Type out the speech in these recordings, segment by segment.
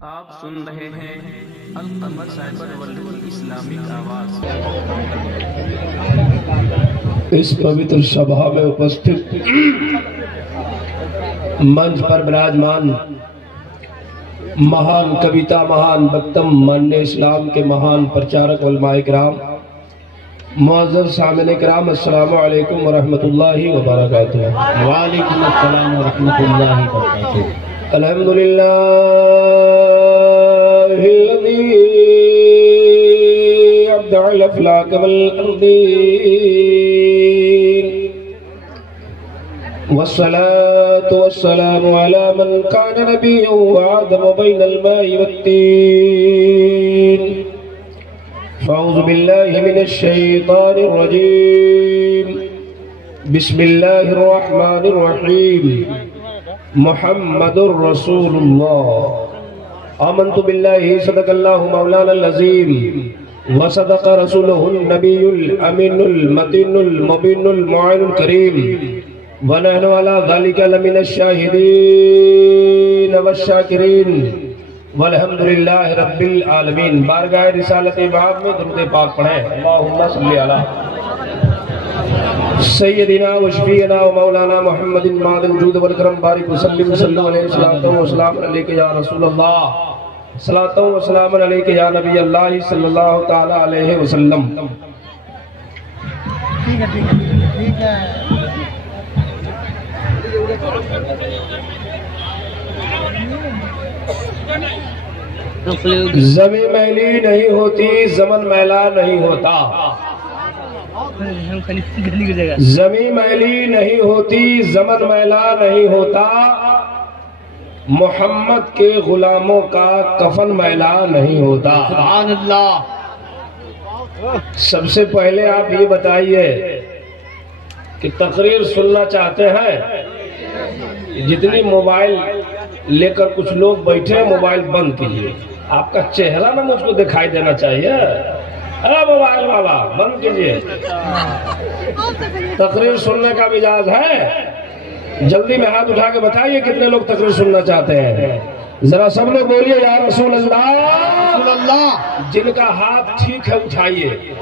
आप सुन रहे हैं अल कमर साइबर वर्ल्ड की इस्लामिक आवाज़। इस पवित्र सभा में उपस्थित मंच पर विराजमान महान कविता, महान वक्तम, मान्य इस्लाम के महान प्रचारक उलमाए किराम, मुअज़्ज़ज़ सामिन किराम, अस्सलामु अलैकुम व रहमतुल्लाहि व बरकातुहू। वालेकुम अस्सलाम व रहमतुल्लाहि व बरकातुहू। अल्हम्दुलिल्लाहिल्लज़ी अब्दअल अफ़लाक वल अर्दीन वस्सलातु वस्सलामु अला मन कान नबिय्यन व आदम बैनल माइ वत्तीन। अऊज़ु बिल्लाहि मिनश शैतानिर रजीम। बिस्मिल्लाहिर रहमानिर रहीम। मुहम्मदुर रसूलुल्लाह। आमन्तु बिल्लाहि सदक़ल्लाहु मौलानाल अज़ीम व सदक़ रसूलुहुन नबियुल अमीनुल मतीनुल मुबीनुल मुईनुल करीम व नहनु अला ज़ालिका लमिनश शाहिदीन वश्शाकिरीन वल्हम्दुलिल्लाहि रब्बिल आलमीन। बारगाह रिसालत बाब में दुरूद पाक पढ़ें। अल्लाहुम्मा सल्लि अला सय्यदिना व शफीना व मौलाना मुहम्मदिन मादिल जूद वल करम बारिक वसल्लिम सल्लल्लाहु अलैहि व सल्लम अलैका या रसूलल्लाह सलातो व सलाम अलैका या नबी अल्लाह सल्लल्लाहु तआला अलैहि वसल्लम। ठीक है। ज़मीं मैली नहीं होती, ज़मन मैला नहीं होता। ज़मीं मैली नहीं होती, ज़मन मैला नहीं होता। मोहम्मद के गुलामों का कफन मैला नहीं होता। सुभान अल्लाह। सबसे पहले आप ये बताइए कि तकरीर सुनना चाहते हैं? जितनी मोबाइल लेकर कुछ लोग बैठे हैं, मोबाइल बंद कीजिए। आपका चेहरा ना मुझको दिखाई देना चाहिए। मोबाइल वाला बंद कीजिए। तकरीर सुनने का मिजाज है? जल्दी में हाथ उठा के बताइए कितने लोग तकरीर सुनना चाहते हैं। जरा सब लोग बोलिए या रसूल अल्लाह। जिनका हाथ ठीक है उठाइए।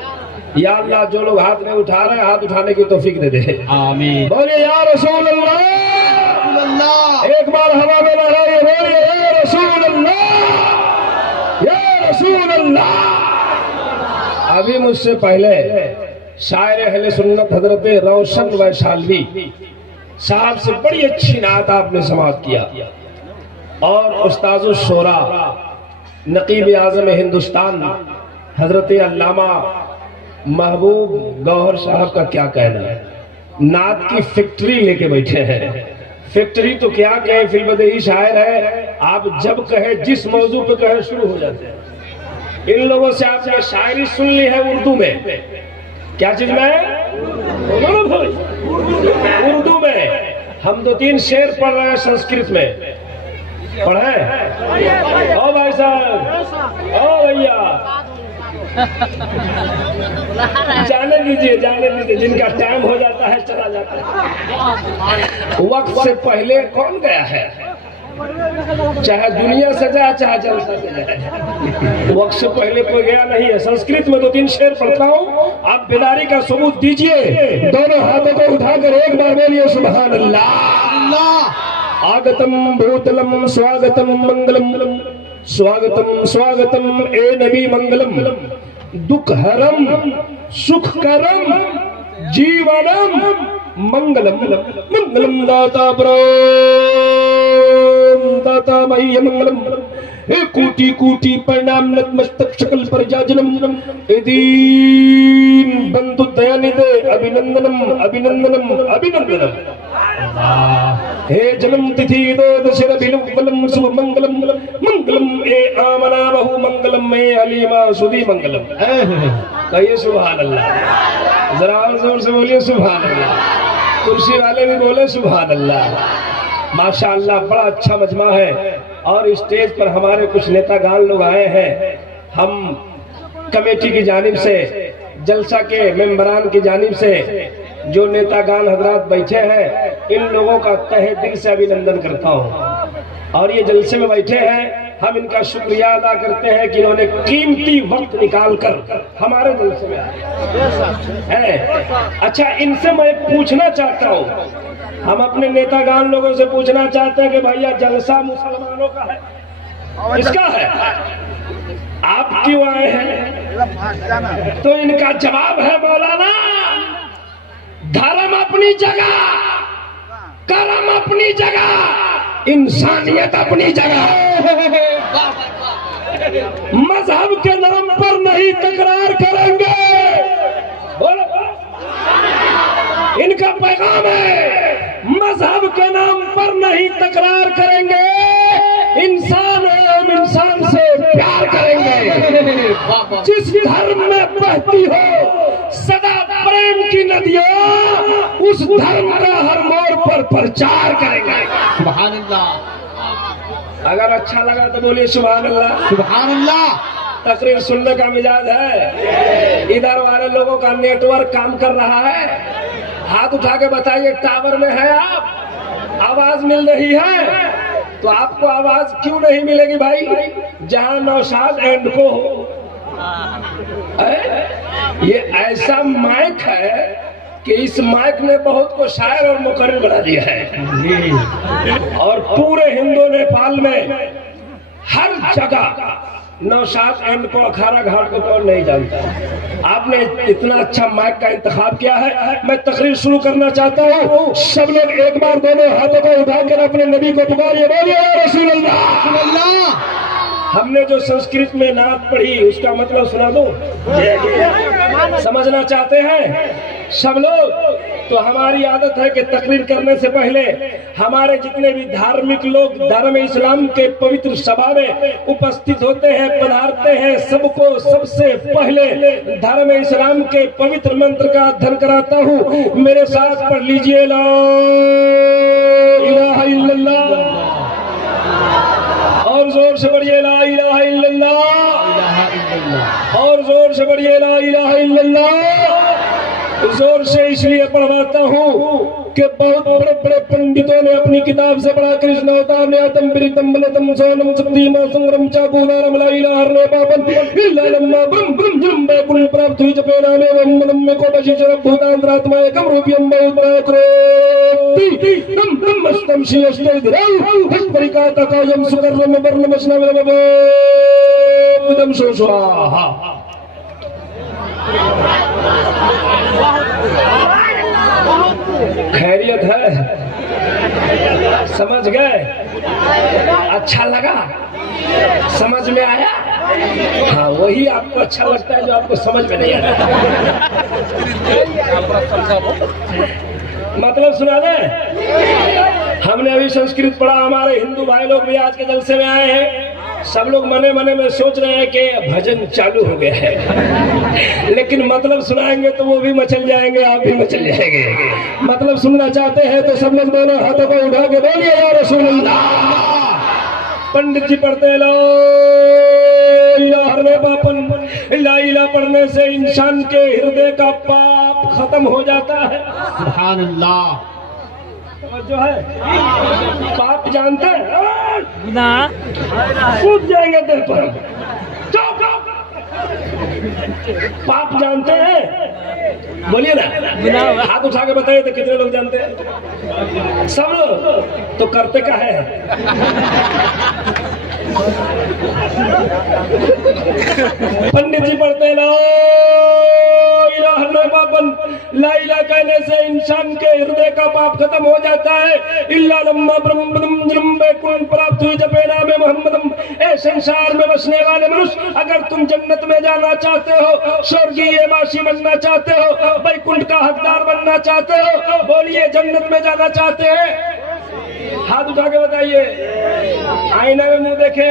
या अल्लाह, जो लोग हाथ नहीं उठा रहे हैं, हाथ उठाने की तौफीक दे दे। आमीन। बोलिए या रसूल अल्लाह। एक बार हवा में बढ़ाइए, बोलिए या रसूल अल्लाह, या रसूल अल्लाह। अभी मुझसे पहले शायर अहले सुन्नत हजरत रोशन वैशाली साहब से बड़ी अच्छी नात आपने समाप्त किया, और उस्ताज़ुल शोरा नकीब आज़म हिंदुस्तान हजरत अल्लामा महबूब गौहर साहब का क्या कहना है। नात की फैक्ट्री लेके बैठे हैं। फैक्ट्री तो क्या कहे, फिल्मदेही शायर है। आप जब कहे, जिस मौजू पे कहे, शुरू हो जाते हैं। इन लोगों से आपने शायरी सुन ली है उर्दू में। क्या चीज में? उर्दू में। हम 2-3 शेर पढ़ रहे हैं संस्कृत में। पढ़े? ओ भाई साहब, ओ भैया, जाने दीजिए, जिनका टाइम हो जाता है चला जाता है। वक्त से पहले कौन गया है? चाहे दुनिया से जाए, चाहे जलसा से जाए, वक्त से पहले कोई गया नहीं है। संस्कृत में 2-3 शेर पढ़ता हूँ, आप बेदारी का सबूत दीजिए। दोनों हाथों को उठाकर एक बार बोलिए सुभान अल्लाह। आगतम भूतलम स्वागतम मंगलम, स्वागतम स्वागतम ए नबी मंगलम, दुख हरम सुख करम जीवनम मंगलम, मंगलम दाता दाता मह्य मंगलम। हे कोटि कोटि प्रणाम नतमस्तक शकल पर जाजनम, ए दीन बंधु दयानिधे अभिनंदनम अभिनंदनम अभिनंदनम। हे जन्म तिथि दो दशर बिलुबलम शुभ मंगलम, मंगलम ए आमना बहु मंगलम ए अलीमा सुधी मंगलम। कहिए सुभान अल्लाह। जरा और जोर से बोलिए सुभान अल्लाह। कुर्सी वाले भी बोले सुभान अल्लाह। माशाअल्लाह, बड़ा अच्छा मजमा है। और स्टेज पर हमारे कुछ नेतागान लोग आए हैं। हम कमेटी की जानिब से, जलसा के मेंबरान की जानिब से जो नेतागान हजरात बैठे हैं, इन लोगों का तहे दिल से अभिनंदन करता हूँ। और ये जलसे में बैठे हैं, हम इनका शुक्रिया अदा करते हैं कि इन्होंने कीमती वक्त निकालकर हमारे जलसे में आए। अच्छा, इनसे मैं पूछना चाहता हूँ, हम अपने नेतागान लोगों से पूछना चाहते हैं कि भैया जलसा मुसलमानों का है, इसका है, आप क्यों आए हैं? तो इनका जवाब है, मौलाना धर्म अपनी जगह, कर्म अपनी जगह, इंसानियत अपनी जगह, मजहब के नाम पर नहीं तकरार करेंगे। बोलो, इनका पैगाम है, मजहब के नाम पर नहीं तकरार करेंगे, इंसान एवं इंसान से प्यार करेंगे। जिस धर्म में बहती हो सदा प्रेम की नदियां, उस धर्म का हर मोड़ पर प्रचार करेंगे। सुभान अल्लाह। अगर अच्छा लगा तो बोलिए सुभान अल्लाह। सुभान अल्लाह। तकरीर सुनने का मिजाज है, इधर वाले लोगों का नेटवर्क काम कर रहा है, हाथ उठा के बताइए टावर में है आप, आवाज मिल रही है? तो आपको आवाज क्यों नहीं मिलेगी भाई, जहां नौशाद एंड को हो। ये ऐसा माइक है कि इस माइक ने बहुत को शायर और मुकर्रिर बना दिया है, और पूरे हिंदू नेपाल में हर जगह नौशाद एंड को अखाड़ा घाट को कौन नहीं जानता। आपने इतना अच्छा माइक का इंतखाब किया है। मैं तकरीर शुरू करना चाहता हूँ, सब लोग एक बार दोनों हाथों को उठाकर अपने नबी को पुकारिए, बोलिए रसूल अल्लाह। हमने जो संस्कृत में नात पढ़ी उसका मतलब सुना दो, समझना चाहते हैं सब लोग? तो हमारी आदत है कि तकरीर करने से पहले हमारे जितने भी धार्मिक लोग धर्म इस्लाम के पवित्र सभा में उपस्थित होते हैं, पधारते हैं, सबको सबसे पहले धर्म इस्लाम के पवित्र मंत्र का अध्ययन कराता हूँ। मेरे साथ पढ़ लीजिए, ला इलाहा इल्लल्लाह, और जोर से पढ़िए ला इलाहा इल्लल्लाह, और जोर से पढ़िए ला इलाहा इल्लल्लाह। जोर से इसलिए पढ़वाता हूँ कि बहुत बड़े बड़े पंडितों ने अपनी किताब से पढ़ा, कृष्ण अवतार ने आतम प्रीतम बलतम सोनम शक्तिमा संग्रम चाकुनारम लाइला हरने पापन इल्लालम्मा ब्रह्म ब्रह्म जन्म बैकुल प्राप्त हुई जपे नामे वंदनम में को बशीचर भूतांतरात्मा एकम रूपियम बहुप्राकृति तम तम अष्टम शियष्टे दिराउ हस्परिकाता कायम सुकर्म वर्णम स्नवम विदम सोस्वाहा। खैरियत है? समझ गए? अच्छा लगा? समझ में आया? हाँ, वही आपको अच्छा लगता है जो आपको समझ में नहीं आता। मतलब सुना दे। हमने अभी संस्कृत पढ़ा, हमारे हिंदू भाई लोग भी आज के जलसे में आए हैं। सब लोग मने मने में सोच रहे हैं कि भजन चालू हो गया है, लेकिन मतलब सुनाएंगे तो वो भी मचल जाएंगे, आप भी मचल जाएंगे। मतलब सुनना चाहते हैं तो सब लोग दोनों हाथों को उठा के बोलिए या रसूल अल्लाह। पंडित जी पढ़ते लो हरने पापन, ला इला पढ़ने से इंसान के हृदय का पाप खत्म हो जाता है। सुभान अल्लाह। जो है पाप जानते हैं ना, कूद जाएंगे दिल पर। पाप जानते हैं? बोलिए ना, हाथ उठा के बताइए तो कितने लोग जानते हैं? सब लोग। तो करते क्या है? पंडित जी पढ़ते लो ला इला कहने से इंसान के हृदय का पाप खत्म हो जाता है। इल्ला लम्मा ब्रह्म प्राप्त हुई जब नाम मोहम्मदम। ए संसार में बसने वाले मनुष्य, अगर तुम जन्नत में जाना चाहते हो, स्वर्गीय वासी बनना चाहते हो, वैकुंठ का हकदार बनना चाहते हो, बोलिए जन्नत में जाना चाहते हैं? हाथ उठा के बताइए। आईना में मुंह देखे,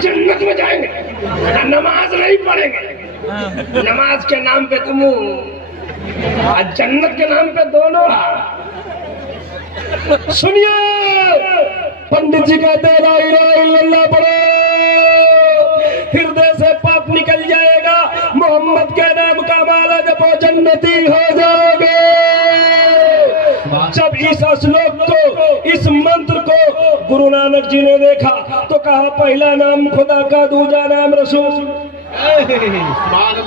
जन्नत में जाएंगे, नमाज नहीं पढ़ेंगे। नमाज के नाम पे तुम, जन्नत के नाम पे दोनों। सुनिए, पंडित जी कहते हैं ला इलाहा इल्लल्लाह पढ़ो, हृदय से पाप निकल जाएगा। मोहम्मद के नाम का माला जपो, जन्नती हो जाओगे। जब इस श्लोक को, इस मंत्र को गुरु नानक जी ने देखा तो कहा पहला नाम खुदा का, दूजा नाम रसूल।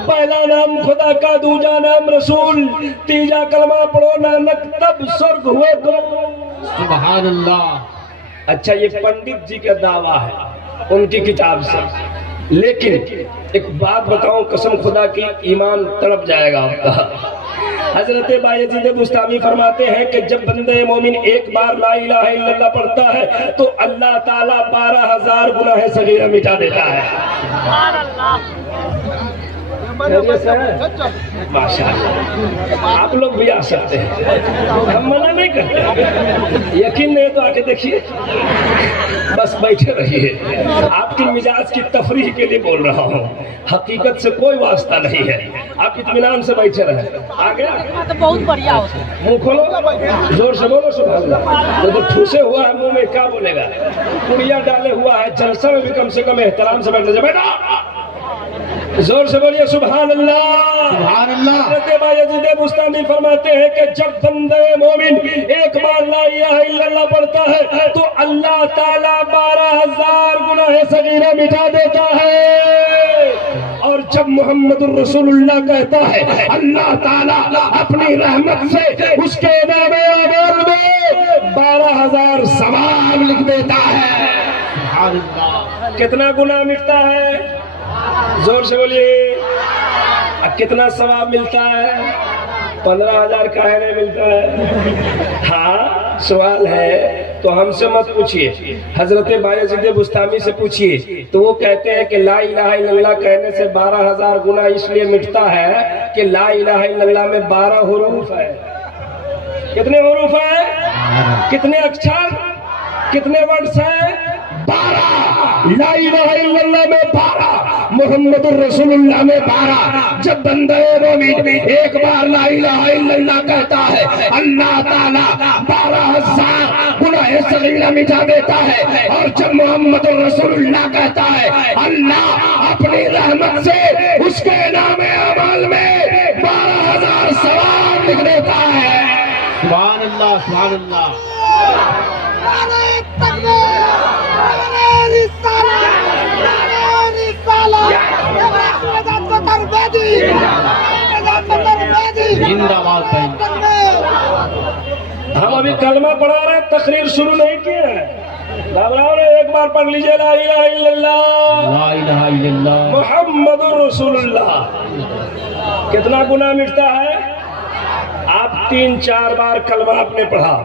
पहला नाम खुदा का, दूजा नाम रसूल, तीजा कलमा पढ़ो नानक तब स्वर्ग हुए तो। सुभान अल्लाह। अच्छा, ये पंडित जी का दावा है उनकी किताब से, लेकिन एक बात बताऊं, कसम खुदा की ईमान तड़प जाएगा आपका। हजरत बायजीद बुस्तामी फरमाते हैं कि जब बंदे मोमिन एक बार ला इलाहा इल्लल्लाह पढ़ता है तो अल्लाह ताला 12,000 गुनाह सगीरा मिटा देता है। माशाअल्लाह, आप लोग भी आ सकते हैं, हम मना नहीं करते। यकीन नहीं तो आके देखिए, बस बैठे रहिए। आपकी मिजाज की तफरीह के लिए बोल रहा हूँ, हकीकत से कोई वास्ता नहीं है। आप इत्मीनान से बैठे रहे। आ गया तो बहुत बढ़िया होता है। मुंह खोलो, जोर से बोलो सुभान अल्लाह। तो ठूसे हुआ है मुंह में क्या बोलेगा? पुड़िया डाले हुआ है, जलसा में भी कम से कम एहतराम से बैठना। बेटा जोर से बोलिए सुभान अल्लाह। सुभान अल्लाह। हज़रत बायजीद बुस्तामी फरमाते हैं कि जब बंदे मोमिन एक बार ला इलाहा इल्लल्लाह पढ़ता है तो अल्लाह ताला 12,000 गुनाह सगीरा मिटा देता है। और जब मोहम्मदुर रसूलुल्लाह कहता है अल्लाह ताला अपनी रहमत से उसके नामे अमल में 12,000 सवाब लिख देता है। सुभान अल्लाह। कितना गुनाह मिटता है? जोर से बोलिए। कितना सवाब मिलता है? 15,000 काहे नहीं मिलता है? हाँ, सवाल है तो हमसे मत पूछिए, हजरत बायजीद बुस्तामी से पूछिए। तो वो कहते हैं कि ला इलाहा इल्लल्लाह कहने से 12,000 गुना इसलिए मिटता है कि ला इलाहा इल्लल्लाह में 12 हुरूफ है। कितने हुरूफ है? कितने अक्षर, कितने वर्ड्स है? 12। ला इलाहा इल्लल्लाह में 12, मुहम्मदुर रसूलुल्लाह में 12। जब बंदे मोमिन एक बार ला इलाहा इल्लल्लाह कहता है अल्लाह ताला 12,000 गुनाह सगीरा मिटा देता है। और जब मुहम्मदुर रसूलुल्लाह कहता है अल्लाह अपनी रहमत से उसके नामे अमल में 12,000 सवाब लिख देता है। सुभान अल्लाह। सुभान अल्लाह। जिंदाबाद भाई। हम अभी कलमा पढ़ा रहे हैं, तकरीर शुरू नहीं किए हैं। घबराओ नहीं, एक बार पढ़ लीजिए ला इलाहा इल्लल्लाह ला इलाहा इल्लल्लाह मुहम्मदुर रसूलुल्लाह। कितना गुनाह मिटता है? आप 3-4 बार कलमा आपने पढ़ा,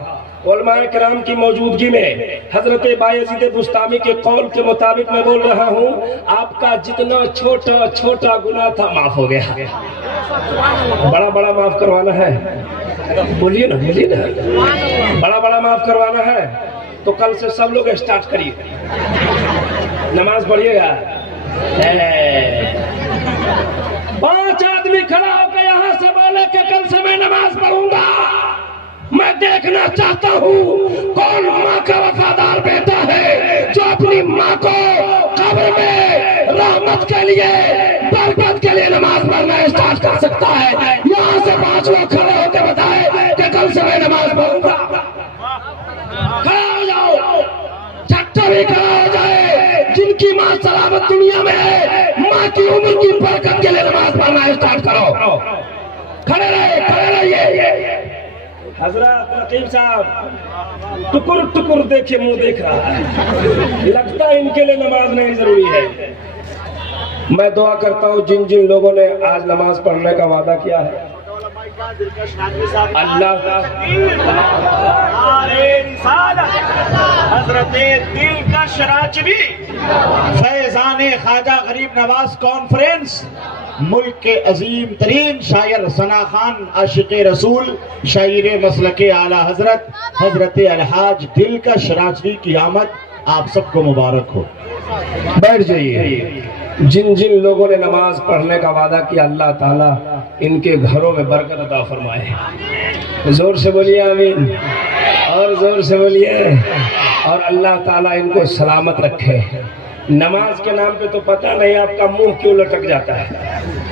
उलमाए किराम की मौजूदगी में हजरत बायजीद बुस्तामी के कौल के मुताबिक मैं बोल रहा हूँ, आपका जितना छोटा छोटा गुनाह था माफ हो गया। बड़ा बड़ा माफ करवाना है, बोलिए ना, बोलिए ना। बड़ा बड़ा माफ करवाना है तो कल से सब लोग स्टार्ट करिए, नमाज पढ़िएगा। 5 आदमी खड़ा होकर यहाँ से बोले कि कल से मैं नमाज पढ़ूंगा। मैं देखना चाहता हूँ कौन माँ का वफादार बेटा है जो अपनी माँ को कब्र में रहमत के लिए, बरकत के लिए नमाज पढ़ना स्टार्ट कर सकता है। यहाँ से 5 लोग खड़े होकर बताए कि कल से मैं नमाज पढ़ूंगा। खड़ा हो जाओ, चक्कर भी खड़ा हो जाए। जिनकी माँ सलामत दुनिया में है, माँ की उम्र की बरकत के लिए नमाज पढ़ना स्टार्ट करो। खड़े रहे, खड़े रहिए। हजरत नकीब साहब टुकुर टुकुर देखे मुंह देख रहा है, लगता है इनके लिए नमाज नहीं जरूरी है। मैं दुआ करता हूँ जिन जिन लोगों ने आज नमाज पढ़ने का वादा किया है, अल्लाह हजरत दिलकश राजवी फैजान ख्वाजा गरीब नवाज कॉन्फ्रेंस, मुल्क के अजीम तरीन शायर सना खान आशिक रसूल, शायर मसलके आला हजरत हजरत अलहाज दिलकश राजवी की आमद आप सबको मुबारक हो। बैठ जाइए। जिन जिन लोगों ने नमाज पढ़ने का वादा किया, अल्लाह ताला इनके घरों में बरकत अता फरमाए। जोर से बोलिए आमीन, और जोर से बोलिए। और अल्लाह ताला इनको सलामत रखे। नमाज के नाम पे तो पता नहीं आपका मुंह क्यों लटक जाता है।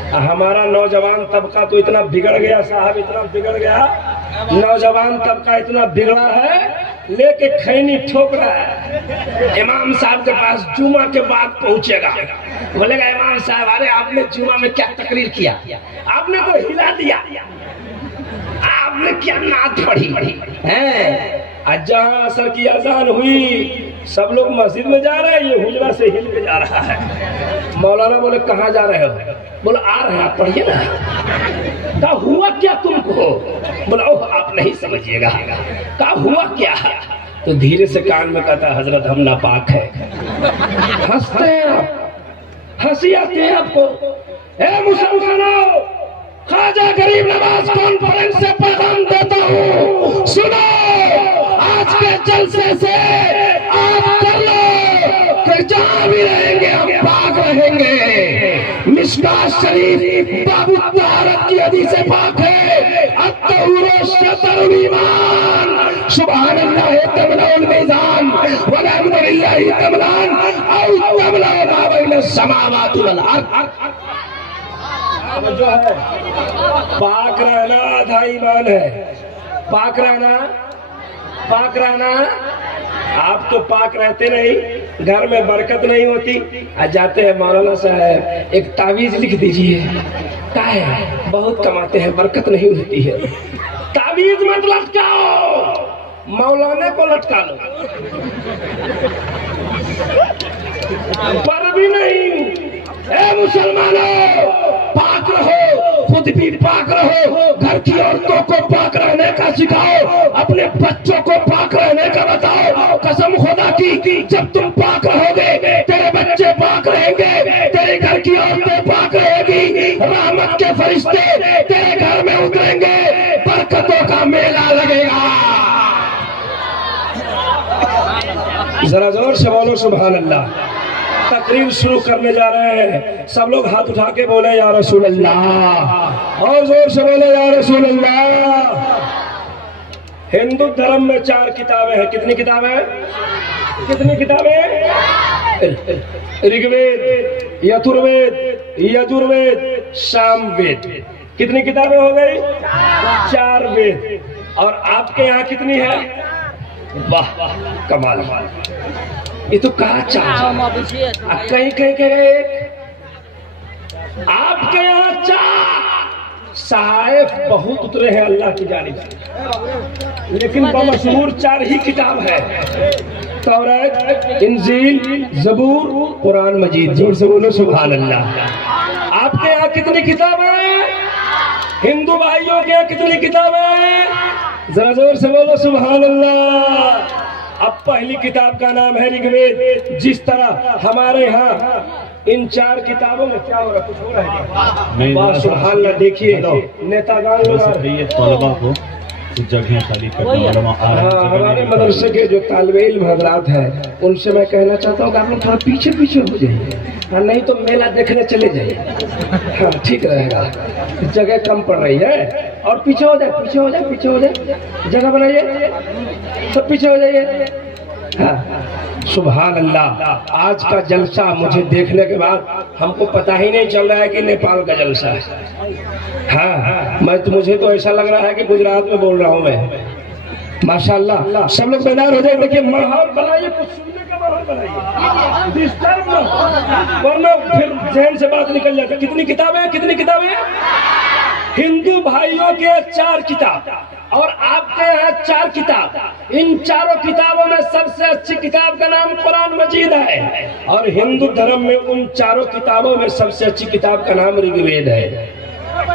हमारा नौजवान तबका तो इतना बिगड़ गया साहब, इतना बिगड़ गया, नौजवान तबका इतना बिगड़ा है, लेके खैनी ठोक रहा है। इमाम साहब के पास जुमा के बाद पहुंचेगा, बोलेगा इमाम साहब अरे आपने जुमा में क्या तकरीर किया, आपने तो हिला दिया, आपने क्या नात पढ़ी है। आज जहाँ असर की अजान हुई सब लोग मस्जिद में जा रहे हैं, ये हुजरा से हिल के जा रहा है। मौलाना बोले कहाँ जा रहे हो, बोला आ रहे हैं, आप पढ़िए ना। कहा हुआ क्या तुमको, बोला ओह आप नहीं समझिएगा। कहा हुआ क्या, तो धीरे से कान में कहता हजरत हम नापाक है। हंसते हैं आप, हंसी आती है आपको। ए मुसलमानों, ख्वाजा गरीब नवाज कॉन्फ्रेंस से पैगाम देता हूँ, सुनो आज के जलसे से आप कर लो कि जहाँ भी रहेंगे हम पाक रहेंगे। मिशकात शरीफ बाबू तहारत की हदीस से पाक है, अत्तहुर शतरुल ईमान, सुभान अल्लाह तमलाउल मीज़ान वल्हम्दुलिल्लाहि तमलान औ तमलाउ मा बैन समावाति वल अर्द। जो है पाक रहना आधा ईमान है, पाक रहना, पाक रहना। आप तो पाक रहते नहीं, घर में बरकत नहीं होती। आज जाते हैं मौलाना साहब एक तावीज लिख दीजिए, क्या है बहुत कमाते हैं बरकत नहीं होती है। तावीज मत लटकाओ, मौलाना को लटका लो, पर भी नहीं। ए मुसलमानों, पाक रहो, खुद भी पाक रहो, घर की औरतों को पाक रहने का सिखाओ, अपने बच्चों को पाक रहने का बताओ। कसम खुदा की जब तुम पाक रहोगे तेरे बच्चे पाक रहेंगे, तेरे घर की औरतें पाक रहेगी, रहमत के फरिश्ते तेरे घर में उतरेंगे, बरकतों का मेला लगेगा। जरा जोर से बोलो सुभान अल्लाह। तकरीर शुरू करने जा रहे हैं, सब लोग हाथ उठा के बोले या रसूल अल्लाह, और जोर से बोले या रसूल अल्लाह। हिंदू धर्म में 4 किताबें हैं। कितनी किताबें, कितनी किताबें? ऋग्वेद, यजुर्वेद, यजुर्वेद, सामवेद। कितनी किताबें हो गई? 4 वेद। और आपके यहाँ कितनी है? वाह कमाल, ये तो कहा कहीं कहीं कहीं आपके यहाँ 4 साहिफ बहुत उतरे हैं अल्लाह की जानिब से, लेकिन बमशहूर 4 ही किताब है, तौरात, इंजील, जबूर, कुरान मजीद। जोर से बोलो सुभान अल्लाह। आपके यहाँ कितनी किताबें हैं? हिंदू भाइयों के यहाँ कितनी किताबें हैं? जरा जोर से बोलो सुभान अल्लाह। अब पहली किताब का नाम है ऋग्वेद। जिस तरह हमारे यहाँ इन 4 किताबों में क्या हो रहा, कुछ हो रहा है? वाह सुभान अल्लाह। देखिए नेतागान तलबा को जगह खाली करना। हमारे मदरसे के जो तालिब इल्म हजरात हैं उनसे मैं कहना चाहता हूँ कि आप लोग थोड़ा पीछे पीछे हो जाइए, हाँ नहीं तो मेला देखने चले जाइए, हाँ ठीक रहेगा, जगह कम पड़ रही है। और पीछे हो जाए, पीछे हो जाए, पीछे हो जाए, जगह बनाइए, सब पीछे हो जाइए। हाँ सुभान अल्लाह। आज का जलसा मुझे देखने के बाद हमको पता ही नहीं चल रहा है कि नेपाल का जलसा है। हाँ मुझे तो ऐसा लग रहा है कि गुजरात में बोल रहा हूँ मैं। माशाअल्लाह सब लोग बेदार हो जाए। देखिए माहौल बनाइए, कुछ सुनने का माहौल बनाइए, डिस्टर्ब ना हो, वरना फिर जहन से बात निकल जाती। कितनी किताबें, कितनी किताबें? हिंदू भाइयों के 4 किताब और आपके यहाँ 4 किताब। इन 4 किताबों में सबसे अच्छी किताब का नाम कुरान मजीद है, और हिंदू धर्म में उन 4 किताबों में सबसे अच्छी किताब का नाम ऋग्वेद है।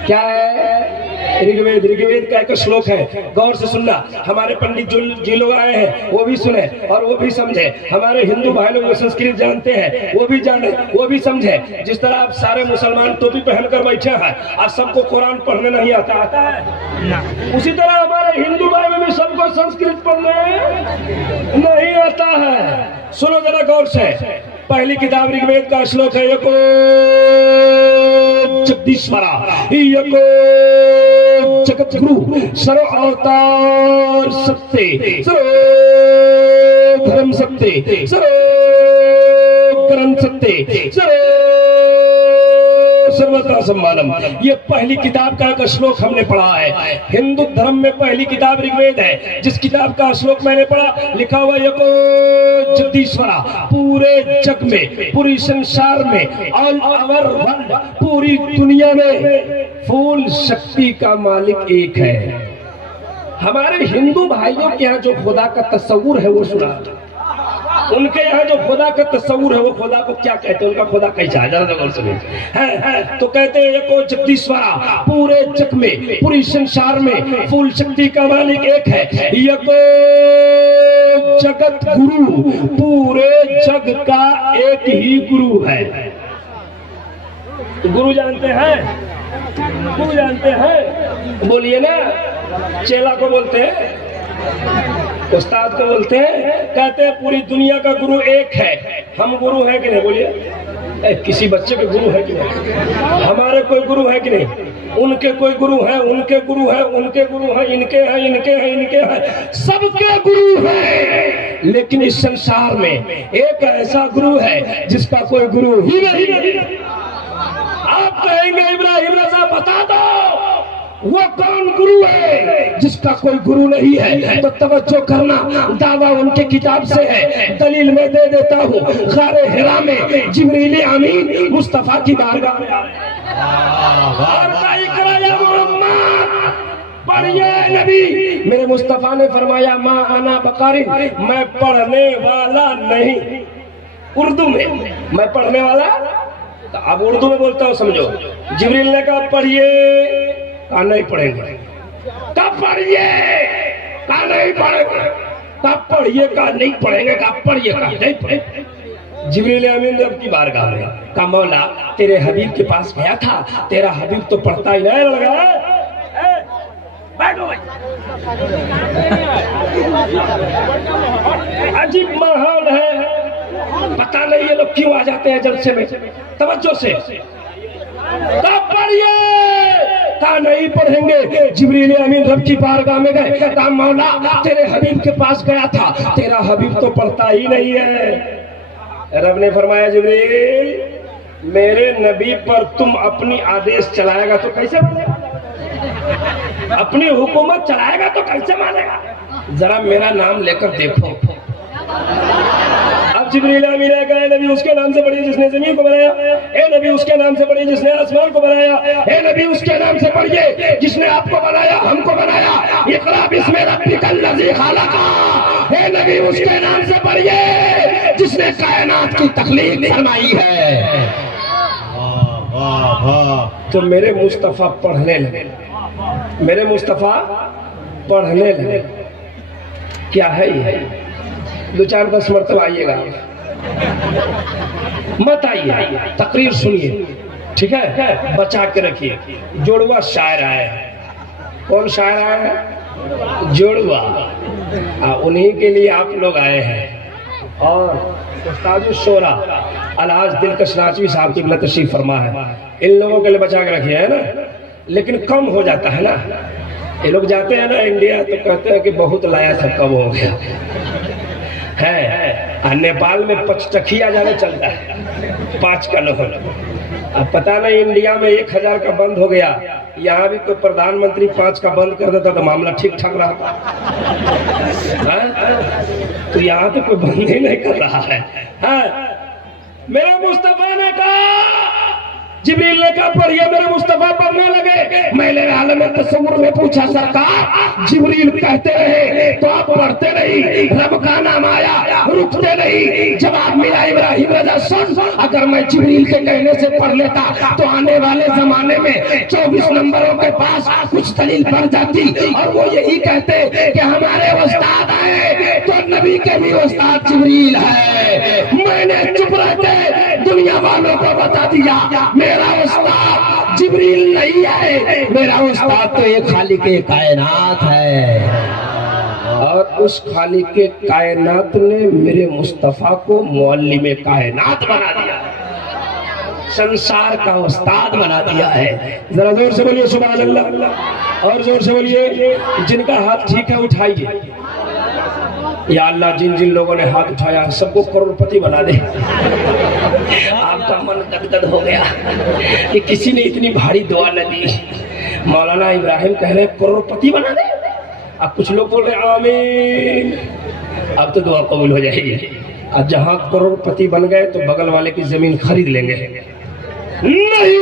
क्या है? ऋग्वेद। ऋग्वेद का एक श्लोक है, गौर से सुनना। हमारे पंडित जी लोग आए हैं वो भी सुने और वो भी समझे, हमारे हिंदू भाई लोग जो संस्कृत जानते हैं वो भी जाने, वो भी समझे। जिस तरह आप सारे मुसलमान टोपी पहनकर बैठे हैं और सबको कुरान पढ़ने नहीं आता, आता है, उसी तरह हमारे हिंदू भाई में भी सबको संस्कृत पढ़ने नहीं आता है। सुनो जरा गौर से। पहली किताब ऋग्वेद का श्लोक है, यको जगदीश्वरा यको जगत गुरु सर्व अवतार सत्य सर्व धर्म सत्य सर्व ग्रंथ सत्य सर्व सर्वथा सम्मानम। ये पहली किताब का एक श्लोक हमने पढ़ा है। हिंदू धर्म में पहली किताब ऋग्वेद है। जिस किताब का श्लोक मैंने पढ़ा, लिखा हुआ एको जगदीश्वरा, पूरे जग में, पूरी संसार में, ऑल ओवर वर्ल्ड, पूरी दुनिया में फुल शक्ति का मालिक एक है। हमारे हिंदू भाइयों के यहाँ जो खुदा का तस्वुर है वो सुना, उनके यहाँ जो खुदा का तस्वुर है वो खुदा को क्या कहते हैं, उनका खुदा कैसा है, जरा गौर से है। तो कहते हैं एको जगदीश्वरा, पूरे जग में, पूरी संसार में फुल शक्ति का मालिक एक है। एको जगत गुरु, पूरे जग का एक ही गुरु है। तो गुरु जानते हैं, गुरु जानते हैं, बोलिए ना। चेला को बोलते हैं, उस्ताद को बोलते हैं, कहते हैं पूरी दुनिया का गुरु एक है। हम गुरु हैं कि नहीं, बोलिए। किसी बच्चे के गुरु है कि नहीं? हमारे कोई गुरु है कि नहीं? उनके कोई गुरु है, उनके गुरु है, उनके गुरु है, इनके हैं, इनके हैं, इनके हैं, सबके गुरु है। लेकिन इस संसार में एक ऐसा गुरु है जिसका कोई गुरु ही नहीं। आप कहेंगे इब्राहिम रजा बता दो वो कौन गुरु है जिसका कोई गुरु नहीं है। तो तवज्जो करना, दावा उनके किताब से है, दलील में दे देता हूँ। गारे हिरा में जिब्रील अमीन मुस्तफा की बारगाह में पढ़िए नबी। मेरे मुस्तफा ने फरमाया माँ आना बकारी, मैं पढ़ने वाला नहीं। उर्दू में मैं पढ़ने वाला, तो अब उर्दू में बोलता हूँ, समझो। जिब्रील ने कहा पढ़िए, कहा नहीं पढ़ेंगे। कब पढ़िए, कहा नहीं पढ़ेंगे। कब पढ़िए, कहा नहीं पढ़ेंगे। कब पढ़िए, कहा नहीं पढ़ेंगे। जिब्रील अमीन रब की बारगाह में कहा मौला तेरे हबीब के पास गया था, तेरा हबीब तो पढ़ता ही नहीं लगा। बैठो भाई। अजीब माहौल है, पता नहीं ये लोग क्यों आ जाते हैं जलसे में। तवज्जो से, कब पढ़िए, कहा नहीं पढ़ेंगे। जिब्रील अमीन रब की बारगाह में गए, कहा मौला तेरे हबीब के पास गया था, तेरा हबीब तो पढ़ता ही नहीं है। रब ने फरमाया जिब्रील मेरे नबी पर तुम अपनी आदेश चलाएगा तो कैसे मानेगा, अपनी हुकूमत चलाएगा तो कैसे मानेगा। जरा मेरा नाम लेकर देखो। अब जिब्रील अमीन गए, नबी उसके नाम से पढ़िए जिसने जमीन को बनाया, ए नबी उसके नाम से पढ़िए जिसने आसमान को बनाया, ए नबी उसके नाम से पढ़िए जिसने आपको बनाया, हमको बनाया। इक़रा बिस्मि रब्बिकल लज़ी खलक़ा, ए नबी उसके नाम से पढ़िए जिसने कायनात की तख्लीक फरमाई है। तो मेरे मुस्तफा पढ़ने लगे, मेरे मुस्तफा पढ़ने लगे। क्या है ये? 2-4-10 मरतबा आइएगा, मत आइए, तकरीर सुनिए, ठीक है, बचा के रखिए। जोड़वा शायर आए हैं। कौन शायर आए हैं? जोड़वा। उन्हीं के लिए आप लोग आए हैं। और उस्ताद शोरा अलहाज दिलकश नाचवी साहब की तशरीफ फरमा है। इन लोगों के लिए बचा के रखिए, है ना। लेकिन कम हो जाता है ना, ये लोग जाते हैं ना इंडिया तो कहते हैं कि बहुत लाया था, कम हो गया है। नेपाल में 5 टकिया जाने चलता है, 5 का नोट। अब पता नहीं इंडिया में 1000 का बंद हो गया, यहाँ भी तो प्रधानमंत्री 5 का बंद कर देता तो मामला ठीक ठाक रहता। तो यहाँ तो कोई बंद ही नहीं कर रहा है। मेरे मुस्तफा ने कहा, जिब्रील ने कहा पढ़िए, मेरे मुस्तफा पढ़ने लगे। मैंने आलम तसव्वुर में पूछा सरकार, जिब्रील कहते रहे तो आप पढ़ते नहीं, रब का नाम आया रुकते नहीं। जवाब मिला इब्राहिम रजा सुन, अगर मैं जिब्रील के कहने से पढ़ लेता तो आने वाले जमाने में 24 नंबरों के पास कुछ दलील पड़ जाती और वो यही कहते कि हमारे उस्ताद आए तो नबी के भी उस्ताद जिब्रील है। मैंने चुप रहते दुनिया वालों को बता दिया मेरा उस्ताद जिब्रील नहीं है, मेरा उस्ताद तो एक खालिक के कायनात है। और उस खालिक के कायनात ने मेरे मुस्तफा को मुअल्लिम कायनात बना दिया, संसार का उस्ताद बना दिया है। जरा जोर से बोलिए सुभान अल्लाह, और जोर से बोलिए। जिनका हाथ ठीक है उठाइए, या अल्लाह जिन जिन लोगों ने हाथ उठाया सबको करोड़पति बना दे। आपका मन गदगद हो गया कि किसी ने इतनी भारी दुआ न दी। मौलाना इब्राहिम कह रहे करोड़पति बना दे। अब कुछ लोग बोल रहे आमीन। अब तो दुआ कबूल हो जाएगी। अब जहां करोड़पति बन गए तो बगल वाले की जमीन खरीद लेंगे। नहीं,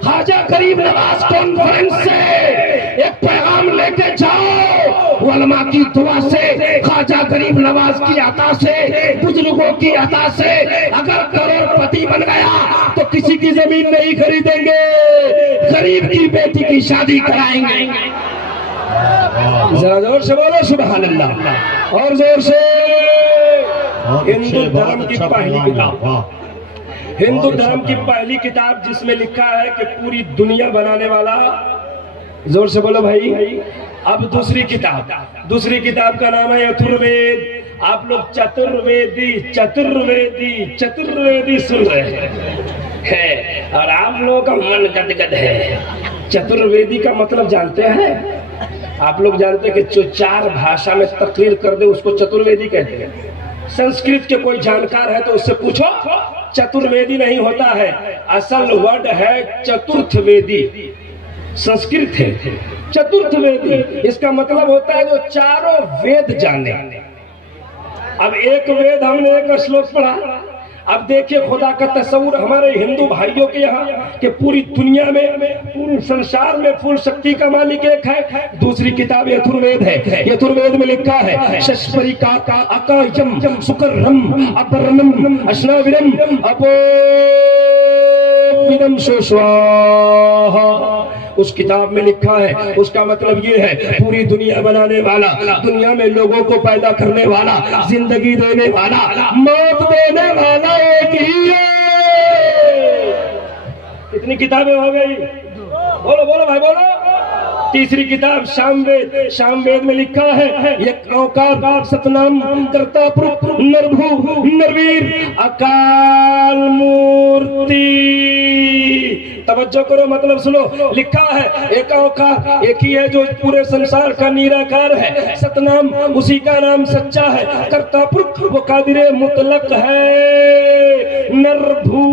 ख्वाजा गरीब नवाज कॉन्फ्रेंस से एक पैगाम लेके जाओ, उलमा की दुआ से, ख्वाजा गरीब नवाज की अता से, बुजुर्गों की अता से अगर करोड़पति बन गया तो किसी की जमीन नहीं खरीदेंगे, गरीब की बेटी की शादी कराएंगे। जरा जोर से बोलो सुभान अल्लाह, और जोर से। हिंदू धर्म की पहली किताब, हिंदू धर्म की पहली किताब जिसमें लिखा है कि पूरी दुनिया बनाने वाला, जोर से बोलो भाई। अब दूसरी किताब का नाम है यजुर्वेद। आप लोग चतुर्वेदी सुन रहे हैं और आप लोगों का मन गदगद है। चतुर्वेदी का मतलब जानते हैं? आप लोग जानते हैं कि जो 4 भाषा में तकरीर कर दे उसको चतुर्वेदी कहते हैं। संस्कृत के कोई जानकार है तो उससे पूछो, चतुर्वेदी नहीं होता है, असल वर्ड है चतुर्थवेदी। संस्कृत है चतुर्थवेदी, इसका मतलब होता है जो चारों वेद जाने। अब एक वेद हमने एक श्लोक पढ़ा। अब देखिए खुदा का तस्वुर हमारे हिंदू भाइयों के यहाँ कि पूरी दुनिया में, पूरे संसार में फुल शक्ति का मालिक एक है। दूसरी किताब यजुर्वेद है। यजुर्वेद में लिखा है शस्परिका अकायम सुकरम अपरनम अश्नाविरम अपोविदम स्वाहा। उस किताब में लिखा है, उसका मतलब ये है पूरी दुनिया बनाने वाला, दुनिया में लोगों को पैदा करने वाला, जिंदगी देने वाला, मौत देने वाला एक ही है। कितनी किताबें हो गई? बोलो बोलो भाई बोलो। तीसरी किताब सामवेद में लिखा है एक औकार सतनाम कर्ता पुरुष नरभू नरवीर अकाल मूर्ति। तवज्जो करो, मतलब सुनो। लिखा है एक औकार एक ही है जो पूरे संसार का निराकार है। सतनाम उसी का नाम सच्चा है। कर्ता पुरुष वो कादिरे मुतलक है। नरभू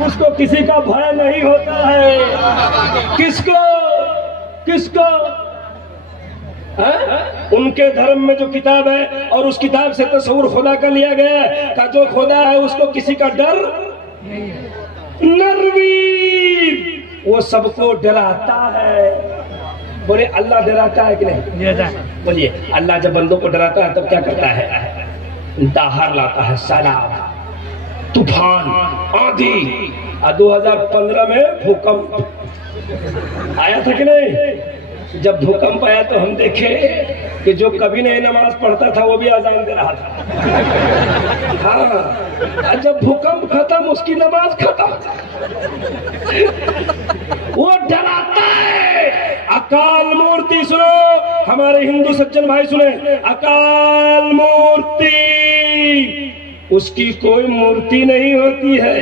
उसको किसी का भय नहीं होता है। किसको उनके धर्म में जो किताब है और उस किताब से तस्वुर खुदा का लिया गया है का जो खुदा है उसको किसी का डर। नरवीर वो सबको डराता है। बोले अल्लाह डराता है कि नहीं? बोलिए अल्लाह जब बंदों को डराता है तब क्या करता है? दाहर लाता है, सैलाब, तूफान, आंधी। 2015 में भूकंप आया था कि नहीं? जब भूकंप आया तो हम देखे कि जो कभी नहीं नमाज पढ़ता था वो भी अजान दे रहा था। हाँ, जब भूकंप खत्म उसकी नमाज खत्म। वो डराता है। अकाल मूर्ति सुनो, हमारे हिंदू सज्जन भाई सुने, अकाल मूर्ति उसकी कोई मूर्ति नहीं होती है।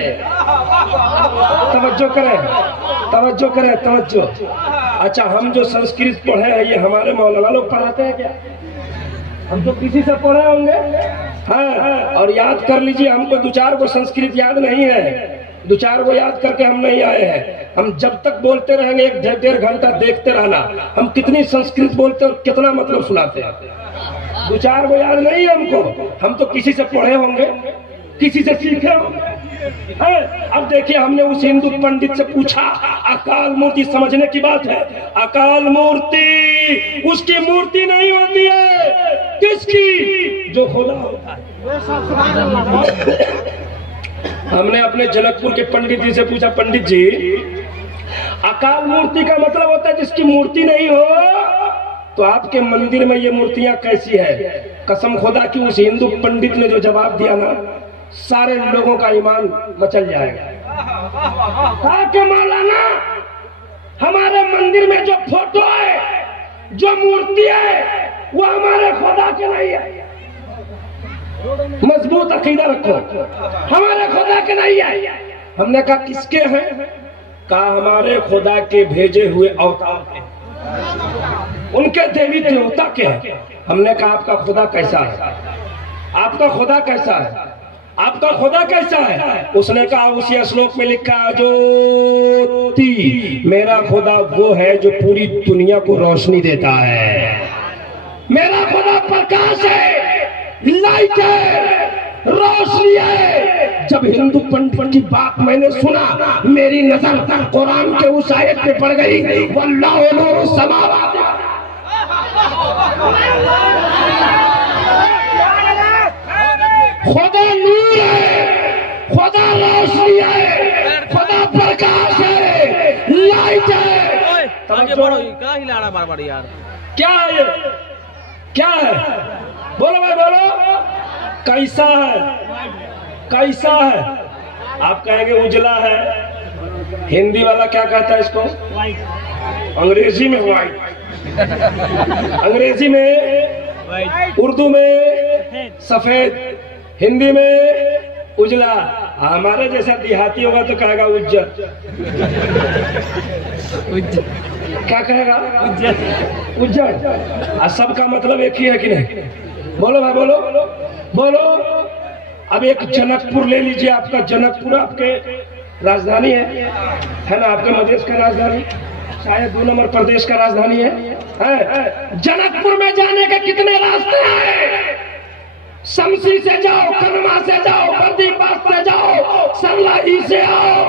तवज्जो करें। अच्छा, हम जो संस्कृत पढ़े हैं ये हमारे मौलाना लोग पढ़ाते हैं क्या? हम तो किसी से पढ़े होंगे। हाँ, और याद कर लीजिए, हमको 2-4 को संस्कृत याद नहीं है। 2-4 को याद करके हम नहीं आए हैं। हम जब तक बोलते रहेंगे 1-1.5 घंटा देखते रहना हम कितनी संस्कृत बोलते और कितना मतलब सुनाते हैं। 2-4 को याद नहीं है हमको। हम तो किसी से पढ़े होंगे, किसी से सीखे होंगे। अब देखिए, हमने उस हिंदू पंडित से पूछा, अकाल मूर्ति समझने की बात है। अकाल मूर्ति उसकी मूर्ति नहीं होती है। किसकी? जो खुदा होता है। हमने अपने जनकपुर के पंडित जी से पूछा, पंडित जी अकाल मूर्ति का मतलब होता है जिसकी मूर्ति नहीं हो, तो आपके मंदिर में ये मूर्तियां कैसी है? कसम खुदा की उस हिंदू पंडित ने जो जवाब दिया ना, सारे लोगों का ईमान मचल जाएगा। कहा कि मौलाना हमारे मंदिर में जो फोटो है, जो मूर्ति है, वो हमारे खुदा के नहीं है। मजबूत अकीदा रखो, हमारे खुदा के नहीं है। हमने कहा किसके हैं? कहा हमारे खुदा के भेजे हुए अवतार के। उनके देवी देवता के हैं। हमने कहा आपका खुदा कैसा है, आपका खुदा कैसा है, आपका खुदा कैसा है? उसने कहा उसी श्लोक में लिखा है ज्योति, मेरा खुदा वो है जो पूरी दुनिया को रोशनी देता है। मेरा खुदा प्रकाश है, लाइट है, रोशनी है। जब हिंदू पंडित की बात मैंने सुना, मेरी नजर कुरान के उस आयत पे पड़ गई, वल्लाहु नूरु समावाति। खुदा नूर है, खुदा रोशनी है, खुदा प्रकाश है, लाइट है। आगे बढ़ो, क्या हिला रहा बार-बार यार? क्या है ये? क्या है? बोलो भाई बोलो, कैसा है? कैसा है? आप कहेंगे उजला है। हिंदी वाला क्या कहता है इसको? अंग्रेजी में व्हाइट, अंग्रेजी में, उर्दू में सफेद, हिंदी में उजला। हमारे जैसा देहाती होगा तो कहेगा उज्जर। क्या कहेगा? उज्जर। सबका मतलब एक ही है कि नहीं? बोलो भाई बोलो बोलो। अब एक जनकपुर ले लीजिए, आपका जनकपुर आपके राजधानी है ना? आपके मधेश का राजधानी, शायद 2 नंबर प्रदेश का राजधानी है। जनकपुर में जाने के कितने रास्ते हैं? शमसी से जाओ, कनमा से जाओ, बर्दीपास से जाओ, सरलाही से आओ,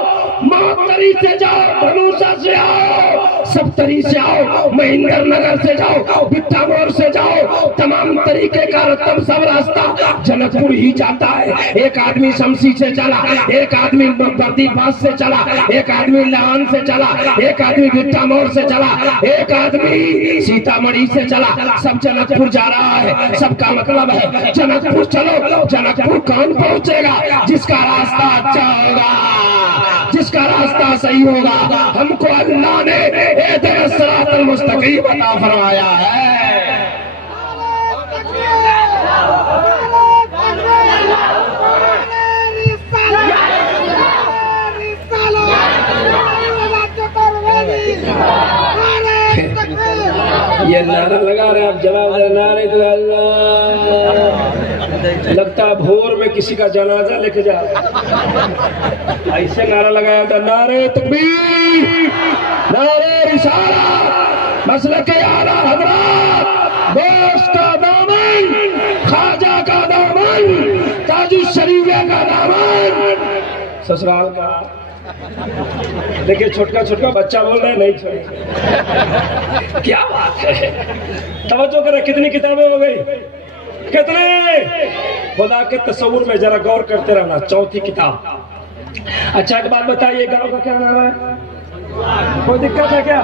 महोत्तरी से जाओ, धनुषा से आओ, सप्तरी से आओ, महेंद्र नगर से जाओ, बिट्टा मोड़ से जाओ। तमाम तरीके का रत्तम सब रास्ता जनकपुर ही जाता है। एक आदमी शमसी से चला, एक आदमी बर्दीपास से चला, एक आदमी लाहन से चला, एक आदमी बिट्टा मोड़ से चला, एक आदमी सीतामढ़ी से चला। सब जनकपुर जा रहा है। सबका मतलब है जनकपुर चलो। जनकपुर कौन पहुंचेगा? जिसका रास्ता अच्छा होगा, जिसका रास्ता सही होगा। हमको अल्लाह ने इहदिना सिरातल मुस्तकीम अता फरमाया है। ये नारा लगा रहे आप, जवाब दे नारे तो अल्लाह। लगता है भोर में किसी का जनाजा लेके जा, ऐसे नारा लगाया था, नारे तकबीर, नारे रिसालत, मसलक आला हज़रत, दोस्त का दामन, ख्वाजा का दामन, ताजुश शरीफे का दामन, ससुराल का। देखिए छोटका छोटका बच्चा बोल रहे नहीं छोड़े। क्या बात है, तवज्जो करें। कितनी किताबें हो गई? कितने? खुदा के तस्वुर में जरा गौर करते रहना। 4थी किताब। अच्छा एक बात बताइए, गांव का क्या नाम है? कोई दिक्कत है क्या?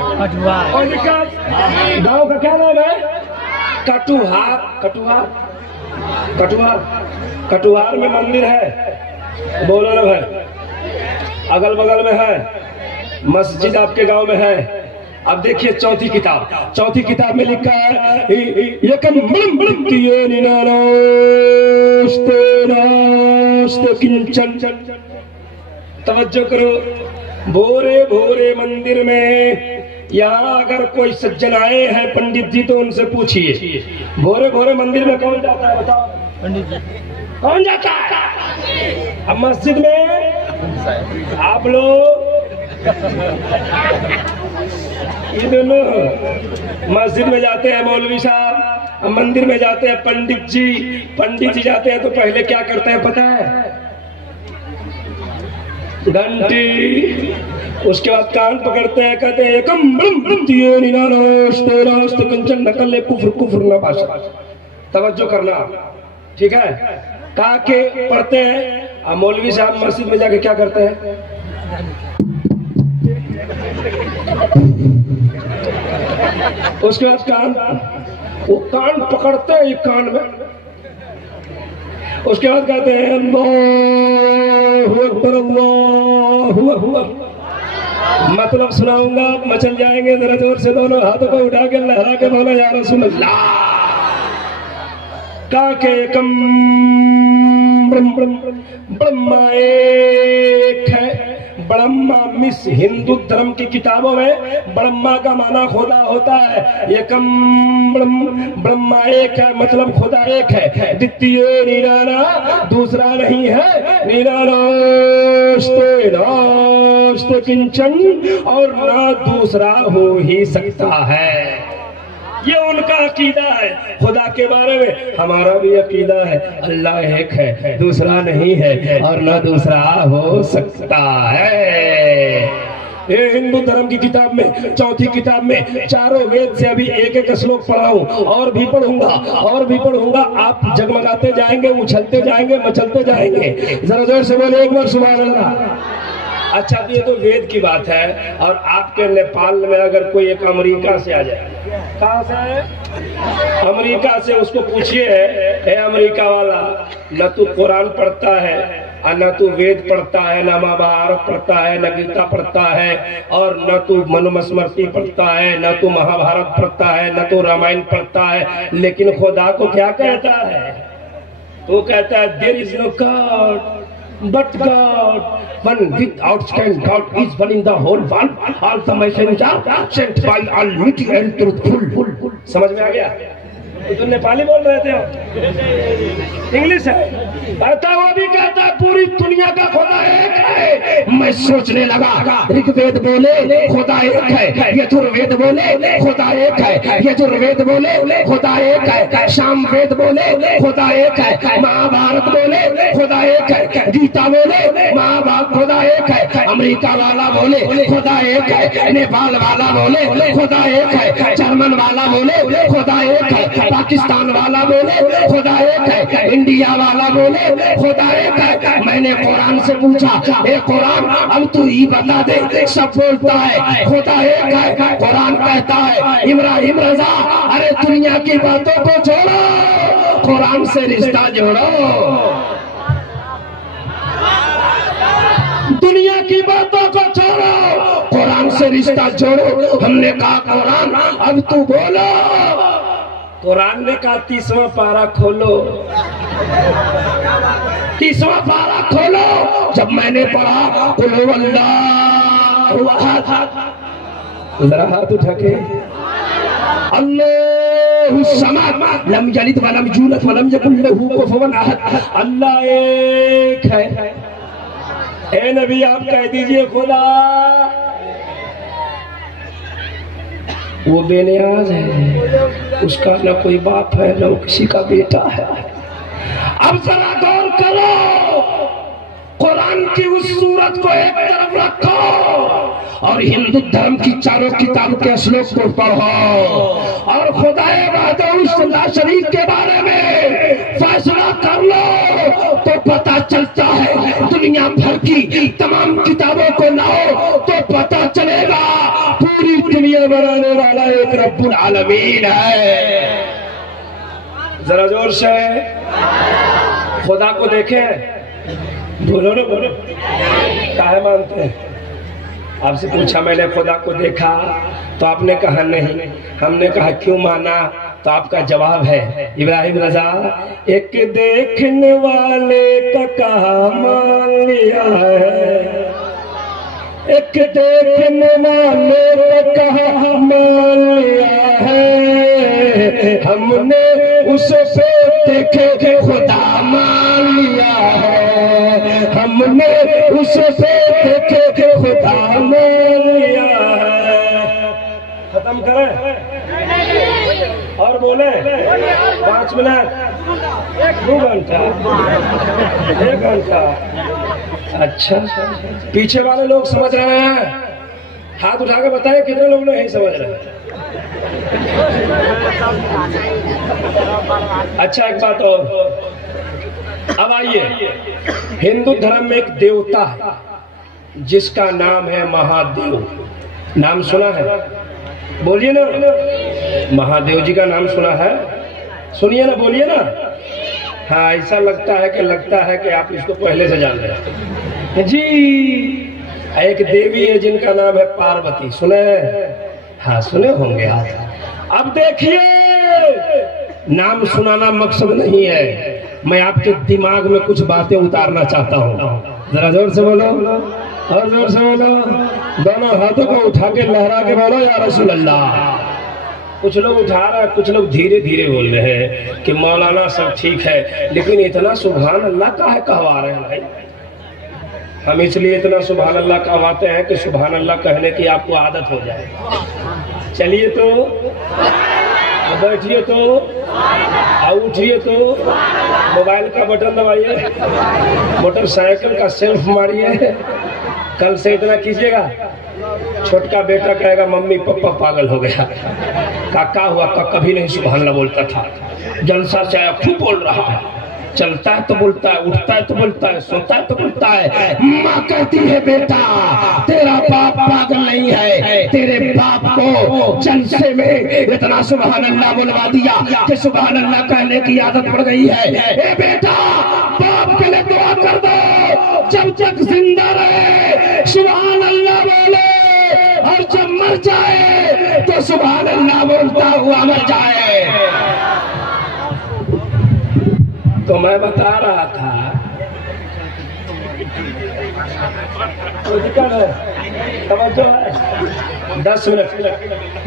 कोई दिक्कत? गांव का क्या नाम है? कटुहार। कटुहार, कटुहार, कटुहार में मंदिर है? बोलो ना भाई। अगल बगल में है, मस्जिद आपके गांव में है। अब देखिए 4थी किताब। 4थी किताब में लिखा है तवज्जो करो। भोरे भोरे मंदिर में, यहाँ अगर कोई सज्जन आए हैं पंडित जी तो उनसे पूछिए, भोरे भोरे मंदिर में कौन जाता है? बताओ पंडित जी, कौन जाता है? अब मस्जिद में आप लोग, ये दोनों मस्जिद में जाते हैं मौलवी साहब, मंदिर में जाते हैं पंडित जी। पंडित जी जाते हैं तो पहले क्या करते हैं पता है? घंटी, उसके बाद कान पकड़ते हैं, कहते हैं एकम ब्रह्म दिए निनानोस्ते रास्ते कंचन नकले कुफ्र कुफ्र न भाषा। तवज्जो करना, ठीक है? कहा के पढ़ते हैं। अब मौलवी साहब मस्जिद में जाके क्या करते हैं? उसके बाद कान, वो कान पकड़ते हैं एक कान में, उसके बाद कहते हैं अल्लाहु अकबर, अल्लाहु अकबर। मतलब सुनाऊंगा, मचल जाएंगे। जरा जोर से दोनों हाथों को उठा के लहरा के बोला या रसूल अल्लाह। काके कम ब्रह्मा एक है, ब्रह्मा मिस हिंदू धर्म की किताबों में ब्रह्मा का माना खुदा होता है। एकम ब्रह्मा एक है, मतलब खुदा एक है। द्वितीय निराला, दूसरा नहीं है। निरालास्ते नास्ते किंचन, और ना दूसरा हो ही सकता है। ये उनका अकीदा है। खुदा के बारे में हमारा भी अकीदा है, अल्लाह एक है, दूसरा नहीं है और न दूसरा हो सकता है। ये हिंदू धर्म की किताब में, चौथी किताब में, चारों वेद से अभी एक एक श्लोक पढ़ा हूं, और भी पढ़ूंगा और भी पढ़ूंगा। आप जगमगाते जाएंगे, उछलते जाएंगे, मचलते जाएंगे। जरा जोर से बोले एक बार सुभान अल्लाह। अच्छा, ये तो वेद की बात है। और आपके नेपाल में अगर कोई एक अमेरिका से आ जाए, कहाँ से है? अमेरिका से, उसको पूछिए, ए अमेरिका वाला, न तू कुरान पढ़ता है, न तू वेद पढ़ता है, न महाभारत पढ़ता है, न गीता पढ़ता है, और न तू मनुस्मृति पढ़ता है, न तू महाभारत पढ़ता है, न तू रामायण पढ़ता है, लेकिन खुदा को क्या कहता है? तो कहता है there is no God but God, one without stand, God is one in the whole world, all the messenger sent by Almighty and truthful। समझ में आ गया? तो नेपाली बोल रहे थे आप, इंग्लिश है। कहता वो भी कहता है पूरी दुनिया का खुदा एक है। मैं सोचने लगा, ऋग्वेद बोले खुदा एक है, यजुर्वेद बोले खुदा एक है, यजुर्वेद बोले खुदा एक है, सामवेद बोले खुदा एक है, महाभारत बोले खुदा एक है, गीता बोले महाभारत खुदा एक है, अमेरिका वाला बोले खुदा एक है, नेपाल वाला बोले खुदा एक है, जर्मन वाला बोले खुदा एक है, पाकिस्तान वाला बोले खुदा एक है, इंडिया वाला बोले खुदा एक है। मैंने कुरान से पूछा, ए कुरान अब तू ही बता दे, सब बोलता है खुदा एक है। कुरान कहता है इब्राहिम रजा, अरे दुनिया की बातों को छोड़ो, कुरान से रिश्ता जोड़ो। दुनिया की बातों को छोड़ो, कुरान से रिश्ता जोड़ो। हमने कहा कुरान अब तू बोलो। कुरान ने कहा 30वां पारा खोलो, 30वां पारा खोलो। जब मैंने पढ़ा कुल हुवल्लाहु अहद, जरा हाथ उठा के, अल्लाहु समद लम यलिद वलम यूलद वलम यकुल लहू कुफुवन अहद, अल्लाह एक है। ए नबी आप कह दीजिए खुदा वो बेनियाज है, उसका न कोई बाप है, न किसी का बेटा है। अब जरा गौर करो, कुरान की उस सूरत को एक तरफ रखो और हिंदू धर्म की चारों किताब के श्लोक को पढ़ो और खुदाए वाहिद शरीफ के बारे में फैसला कर लो, तो पता चलता है। दुनिया भर की तमाम किताबों को लाओ तो पता चलेगा पूरी दुनिया बनाने वाला एक रब्बुल आलमीन है। जरा जोर से खुदा को देखें, बोलो ना, बोलो। काहे मानते हैं? आपसे पूछा मैंने खुदा को देखा तो आपने कहा नहीं, हमने कहा क्यों माना, तो आपका जवाब है इब्राहिम रजा, एक देखने वाले का कहा मान लिया है, एक देखने वाले का कहा मान लिया है, हमने उसे देखे खुदा मान लिया है, हमने उसे देखे खुदा मान लिया है। खत्म करें और बोले 5 मिनट, 2 घंटा, 1 घंटा। अच्छा, पीछे वाले लोग समझ रहे हैं? हाथ उठा के बताएं कितने लोग नहीं समझ रहे हैं। अच्छा, एक बात और, अब आइए, हिंदू धर्म में एक देवता है जिसका नाम है महादेव। नाम सुना है? बोलिए ना, महादेव जी का नाम सुना है? सुनिए ना, बोलिए ना। हाँ, ऐसा लगता है कि आप इसको पहले से जान रहे हैं जी। एक देवी है जिनका नाम है पार्वती, सुने? हाँ, सुने होंगे आप। अब देखिए, नाम सुनाना मकसद नहीं है, मैं आपके दिमाग में कुछ बातें उतारना चाहता हूँ। जरा जोर से बोलो। और जोर से बोलो, दोनों हाथों को उठा के लहरा के बोलो या रसूल अल्लाह। कुछ लोग उठा रहे हैं, कुछ लोग धीरे धीरे बोल रहे हैं कि मौलाना सब ठीक है, लेकिन इतना सुभान अल्लाह का है कहवा रहे हैं भाई। हम इसलिए इतना सुभान अल्लाह कहवाते हैं कि सुभान अल्लाह कहने की आपको आदत हो जाए। चलिए तो, बैठिए तो, उठिए तो, मोबाइल का बटन दबाइए, मोटरसाइकिल का सेल्फ मारिए। कल से इतना कीजिएगा, छोटका बेटा कहेगा मम्मी पापा पागल हो गया, काका हुआ का कभी नहीं सुभान अल्लाह बोलता था, जलसा से आया खूब बोल रहा है, चलता है तो बोलता है, उठता है तो बोलता है, सोता है तो बोलता है। माँ कहती है बेटा तेरा बाप पागल नहीं है, तेरे बाप को जलसे में इतना सुभान अल्लाह बुलवा दिया कि सुभान अल्लाह कहने की आदत पड़ गई है। ए बेटा बाप के लिए दुआ कर दो, जब तक जिंदा रहे सुभान अल्लाह बोले, और जब मर जाए तो सुभान अल्लाह बोलता हुआ मर जाए। तो मैं बता रहा था, तवज्जो है, 10 मिनट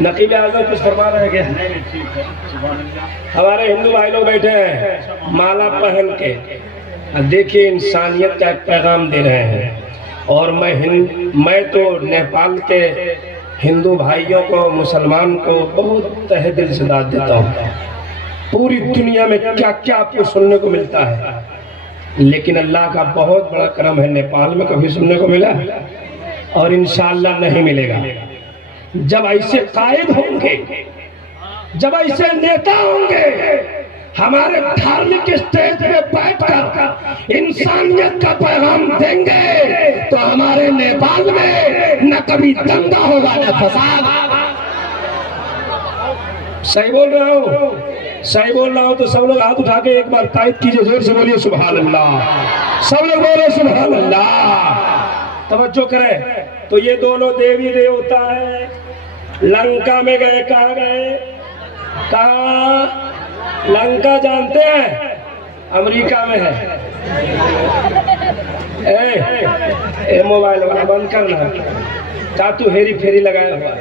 नकीब आज़म कुछ फरमा रहे हैं। हमारे हिंदू भाई लोग बैठे हैं माला पहन के, देखिए इंसानियत का एक पैगाम दे रहे हैं। और मैं तो नेपाल के हिंदू भाइयों को, मुसलमान को बहुत तहे दिल से दाद देता हूँ। पूरी दुनिया में क्या क्या आपको सुनने को मिलता है, लेकिन अल्लाह का बहुत बड़ा करम है, नेपाल में कभी सुनने को मिला और इंशाअल्लाह नहीं मिलेगा। जब ऐसे कायद होंगे, जब ऐसे नेता होंगे, हमारे धार्मिक स्टेज पे बैठकर इंसानियत का पैगाम देंगे, तो हमारे नेपाल में न कभी दंगा होगा न फसाद। सही बोल रहा हूँ, सही बोल रहा हूँ। तो सब लोग हाथ उठा के एक बार तायद कीजिए, जोर से बोलिए सुभान अल्लाह। सब लोग बोले सुभान अल्लाह। तवज्जो करें। तो ये दोनों देवी देवता है, लंका में गए, कहाँ गए? कहाँ? लंका जानते हैं? अमेरिका में है। ए मोबाइल वाला बंद करना, चातू हेरी फेरी लगाया हुआ।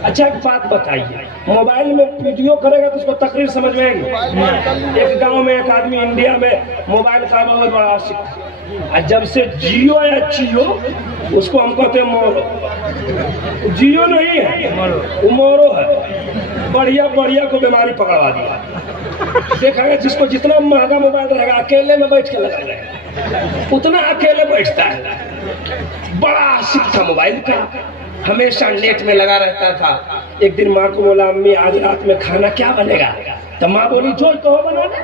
अच्छा एक बात बताइए, मोबाइल में वीडियो करेगा तो उसको तकरीर समझ में आएगी। एक गांव में एक आदमी इंडिया में मोबाइल का बहुत बड़ा आशिक था, जब से जियो या जियो, उसको हम कहते हैं मोरो। जियो नहीं है, वो मोरो है। बढ़िया बढ़िया को बीमारी पकड़वा दिया। देखा जिसको जितना महंगा मोबाइल रहेगा, अकेले में बैठ के लगा रहेगा, उतना अकेले बैठता है। बड़ा आशिक था मोबाइल का, हमेशा नेट में लगा रहता था। एक दिन माँ को बोला अम्मी आज रात में खाना क्या बनेगा? तो माँ बोली जो कहो बना दे।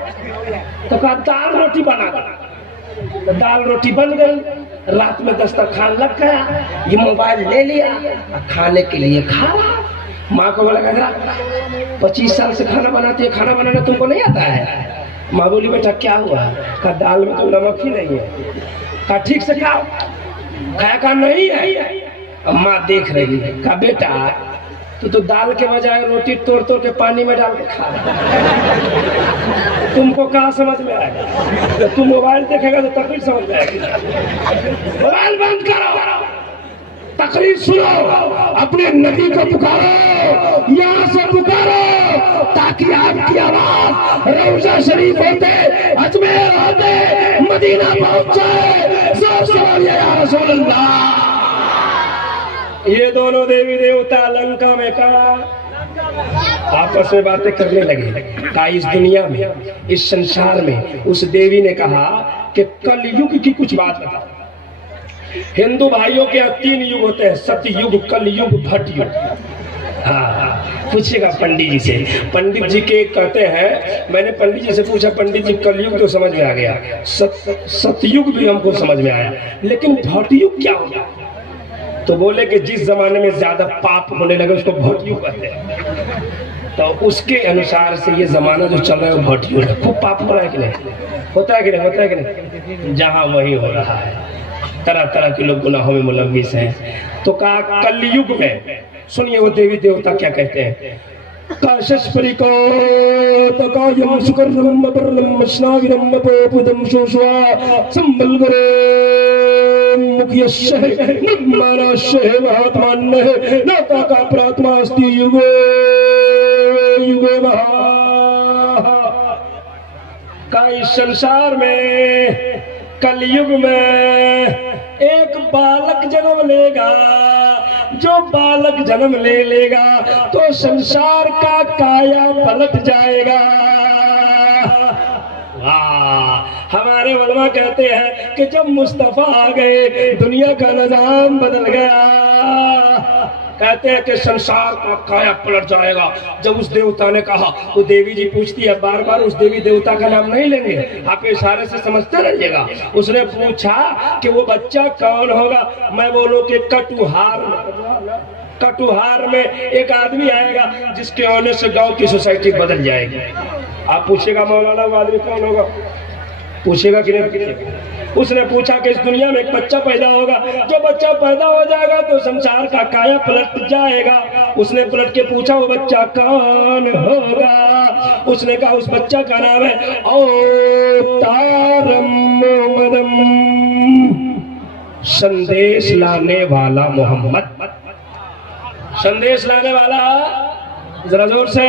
तो कहा दाल रोटी बना दो। तो दाल रोटी बन गई। रात में दस्तरखान लग गया, ये मोबाइल ले लिया, खाने के लिए खा। माँ को बोला 25 साल से खाना बनाती है, खाना बनाना तुमको नहीं आता है? माँ बोली बेटा क्या हुआ? कहा दाल में तो नमक ही नहीं है। कहा ठीक से खाओ। खाया? कहा नहीं है। माँ देख रही है। कहा बेटा तो दाल के बजाय रोटी तोड़ तोड़ के पानी में डाल के खा। तुमको कहाँ समझ में आएगा? तो तुम मोबाइल देखेगा तो तकरीर समझ में आएगी। मोबाइल बंद करो, तकरीर सुनो, अपने नबी को पुकारो, यहाँ से पुकारो, ताकि आपकी आवाज रौजा शरीफ होते, अजमेर होते, मदीना पहुंच जाए। जोर से बोलिए या रसूल अल्लाह। ये दोनों देवी देवता लंका में कहा, आपस में बातें करने लगे। कहा इस दुनिया में, इस संसार में, उस देवी ने कहा कि कल युग की कुछ बात बताओ। हिंदू भाइयों के 3 युग होते हैं, सतयुग, कल युग, भट युग। हाँ, पूछेगा पंडित जी से। पंडित जी के कहते हैं, मैंने पंडित जी से पूछा, पंडित जी कलयुग तो समझ में आ गया, सतयुग भी हमको समझ में आया, लेकिन भटयुग क्या होगा? तो बोले कि जिस जमाने में ज्यादा पाप होने लगे उसको भटयुग कहते हैं। तो उसके अनुसार से ये जमाना जो चल रहा है वो भटयुग है। खूब पाप हो रहा है कि नहीं? होता है कि नहीं? होता है कि नहीं? जहाँ वही हो रहा है, तरह तरह के लोग गुनाहों में मुलव्विस हैं। तो कहा कलयुग में, सुनिए वो देवी देवता क्या कहते हैं। मुख्यस्य मानस्य महात्मान्य नाता का प्रात्मा अस्ति युगे युगे महा का इस संसार में कलयुग में एक बालक जन्म लेगा। जो बालक जन्म ले लेगा तो संसार का काया पलट जाएगा। हमारे उलमा कहते हैं कि जब मुस्तफा आ गए दुनिया का निजाम बदल गया। कहते हैं कि संसार का काया पलट जाएगा। जब उस देवता ने कहा, वो देवी जी पूछती है बार बार, उस देवी देवता का नाम नहीं लेंगे, आप इशारे से समझते रहिएगा। उसने पूछा कि वो बच्चा कौन होगा। मैं बोलूं कि कटुहार में एक आदमी आएगा जिसके आने से गांव की सोसाइटी बदल जाएगी। आप पूछेगा मौलाना वो आदमी कौन होगा, पूछेगा कि नहीं? उसने पूछा कि इस दुनिया में एक बच्चा पैदा होगा, जो बच्चा पैदा हो जाएगा तो संसार का काया पलट जाएगा। उसने पलट के पूछा वो बच्चा कौन होगा। उसने कहा उस बच्चा का नाम है अवतारम मोहम्मदम, संदेश लाने वाला मोहम्मद। संदेश लाने वाला, जरा जोर से,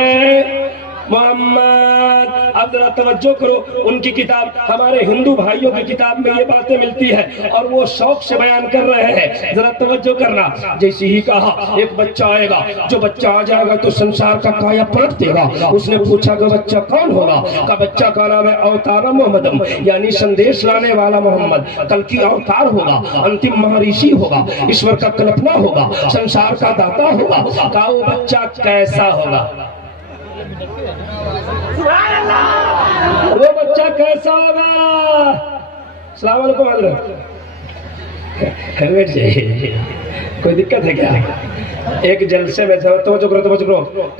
मोहम्मद। अब जरा तवज्जो करो, उनकी किताब, हमारे हिंदू भाइयों की किताब में ये बातें मिलती है और वो शौक से बयान कर रहे हैं। जरा तवज्जो करना। जैसे ही कहा एक बच्चा आएगा, जो बच्चा आ जाएगा तो संसार का काया पलट देगा। उसने पूछा कि बच्चा कौन होगा। का बच्चा का नाम है अवतार मोहम्मदम, यानी संदेश लाने वाला मोहम्मद। कल की अवतार होगा, अंतिम महर्षि होगा, ईश्वर का कल्पना होगा, संसार का दाता होगा। का वो बच्चा कैसा होगा, वो बच्चा कैसा होगा। सलाम अलैकुम हज़रत, कोई दिक्कत है क्या? एक जलसे में तो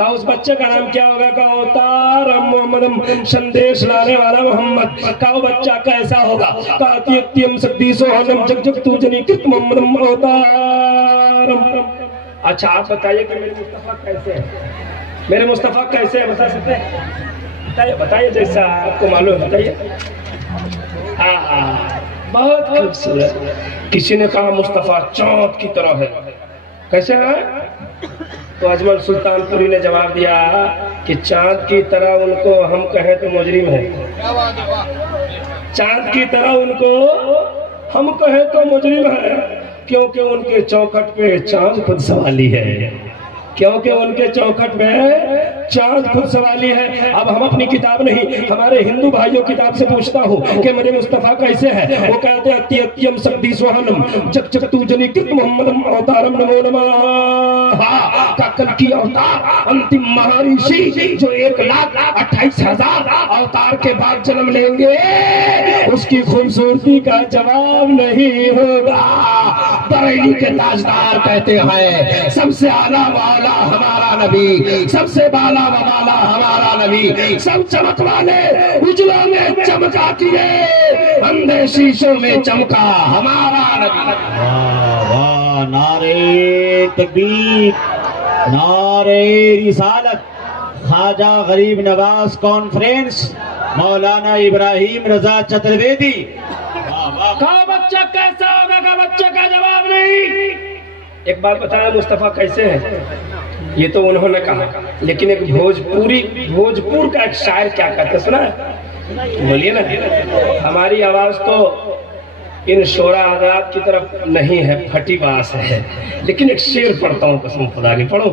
उस बच्चे का नाम क्या होगा? का अवतार मोहम्मदम, संदेश लाने वाला मोहम्मद। का वो बच्चा कैसा होगा? का अत्यम सद्दीसो हनम जग जग तू जनी कृत मोहम्मदम अवतारम। अच्छा आप बताइए कि मेरे मुस्तफा कैसे है? मेरे मुस्तफा कैसे है बता सकते हैं? बताइए जैसा आपको मालूम है बताइए। बहुत खूबसूरत। किसी ने कहा मुस्तफा चांद की तरह है। कैसे है? तो अजमल सुल्तानपुरी ने जवाब दिया कि चांद की तरह उनको हम कहें तो मुजरिम है। चांद की तरह उनको हम कहें तो मुजरिम है, क्योंकि उनके चौखट पे चांद खुद सवाली है। क्योंकि उनके चौखट में चांद खुद सवाली है। अब हम अपनी किताब नहीं, हमारे हिंदू भाइयों किताब से पूछता हूँ कि मेरे मुस्तफा कैसे है। वो कहते हैं अत्यम शक्ति सोहनम जग जग तू जनी कृत मोहम्मदम अवतारम नमो नमः। का कल की अवतार अंतिम महर्षि जो 1,28,000 अवतार के बाद जन्म लेंगे, उसकी खूबसूरती का जवाब नहीं होगा। बरेली के ताजदार कहते हैं सबसे आला वाला हमारा नबी, सबसे बाला वाला हमारा नबी, सब चमक वाले उजलों में चमका किए, अंधे शीशों में चमका हमारा नबी। वाह वाह, नारे तकबीर, नारे रिसालत। ख्वाजा गरीब नवाज कॉन्फ्रेंस, मौलाना इब्राहिम रजा चतुर्वेदी। का बच्चा कैसा होगा? का बच्चे का जवाब नहीं। एक बात बताया मुस्तफा कैसे है, ये तो उन्होंने कहा, लेकिन एक भोजपुर का एक शायर क्या कहते सुना? बोलिए ना। हमारी आवाज तो इन शोरा आजाद की तरफ नहीं है, फटी बास है, लेकिन एक शेर पढ़ता हूँ कसम खुदा की। पढ़ो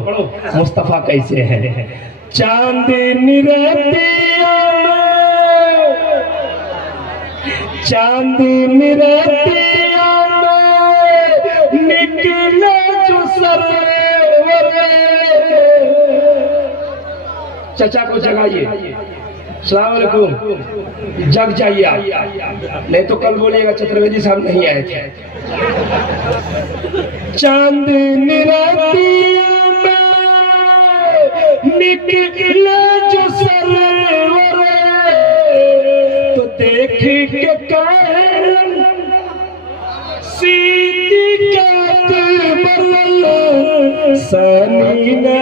मुस्तफा कैसे है। चांदनी रहतिया चांदनी रहतिया निकले जो सरवर। चचा को जगाइए, सलाम अलैकुम, जग जाइए आप, नहीं तो कल बोलिएगा चतुर्वेदी साहब नहीं आए थे। चांदनी रातिया में निकले जो सरवर, तो देख के कहलन सीधी का सनीना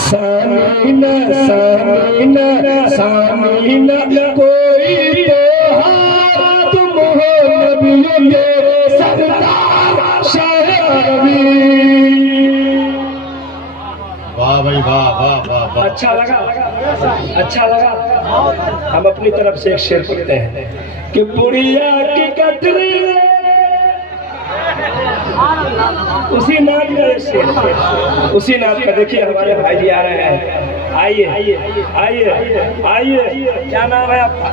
सामीना सामीना सामीना कोई तो हाथ मोहब्बत नबियों के सरदार शाह नबी। वाह भाई वाह वाह वाह वाह। अच्छा लगा, अच्छा लगा। हम अपनी तरफ से एक शेर पढ़ते हैं कि बुढ़िया की कटरी, उसी नाम का शेर, उसी नाम का। देखिए हमारे भाई जी आ रहे हैं, आइए आइए आइए आइए। क्या नाम है आपका?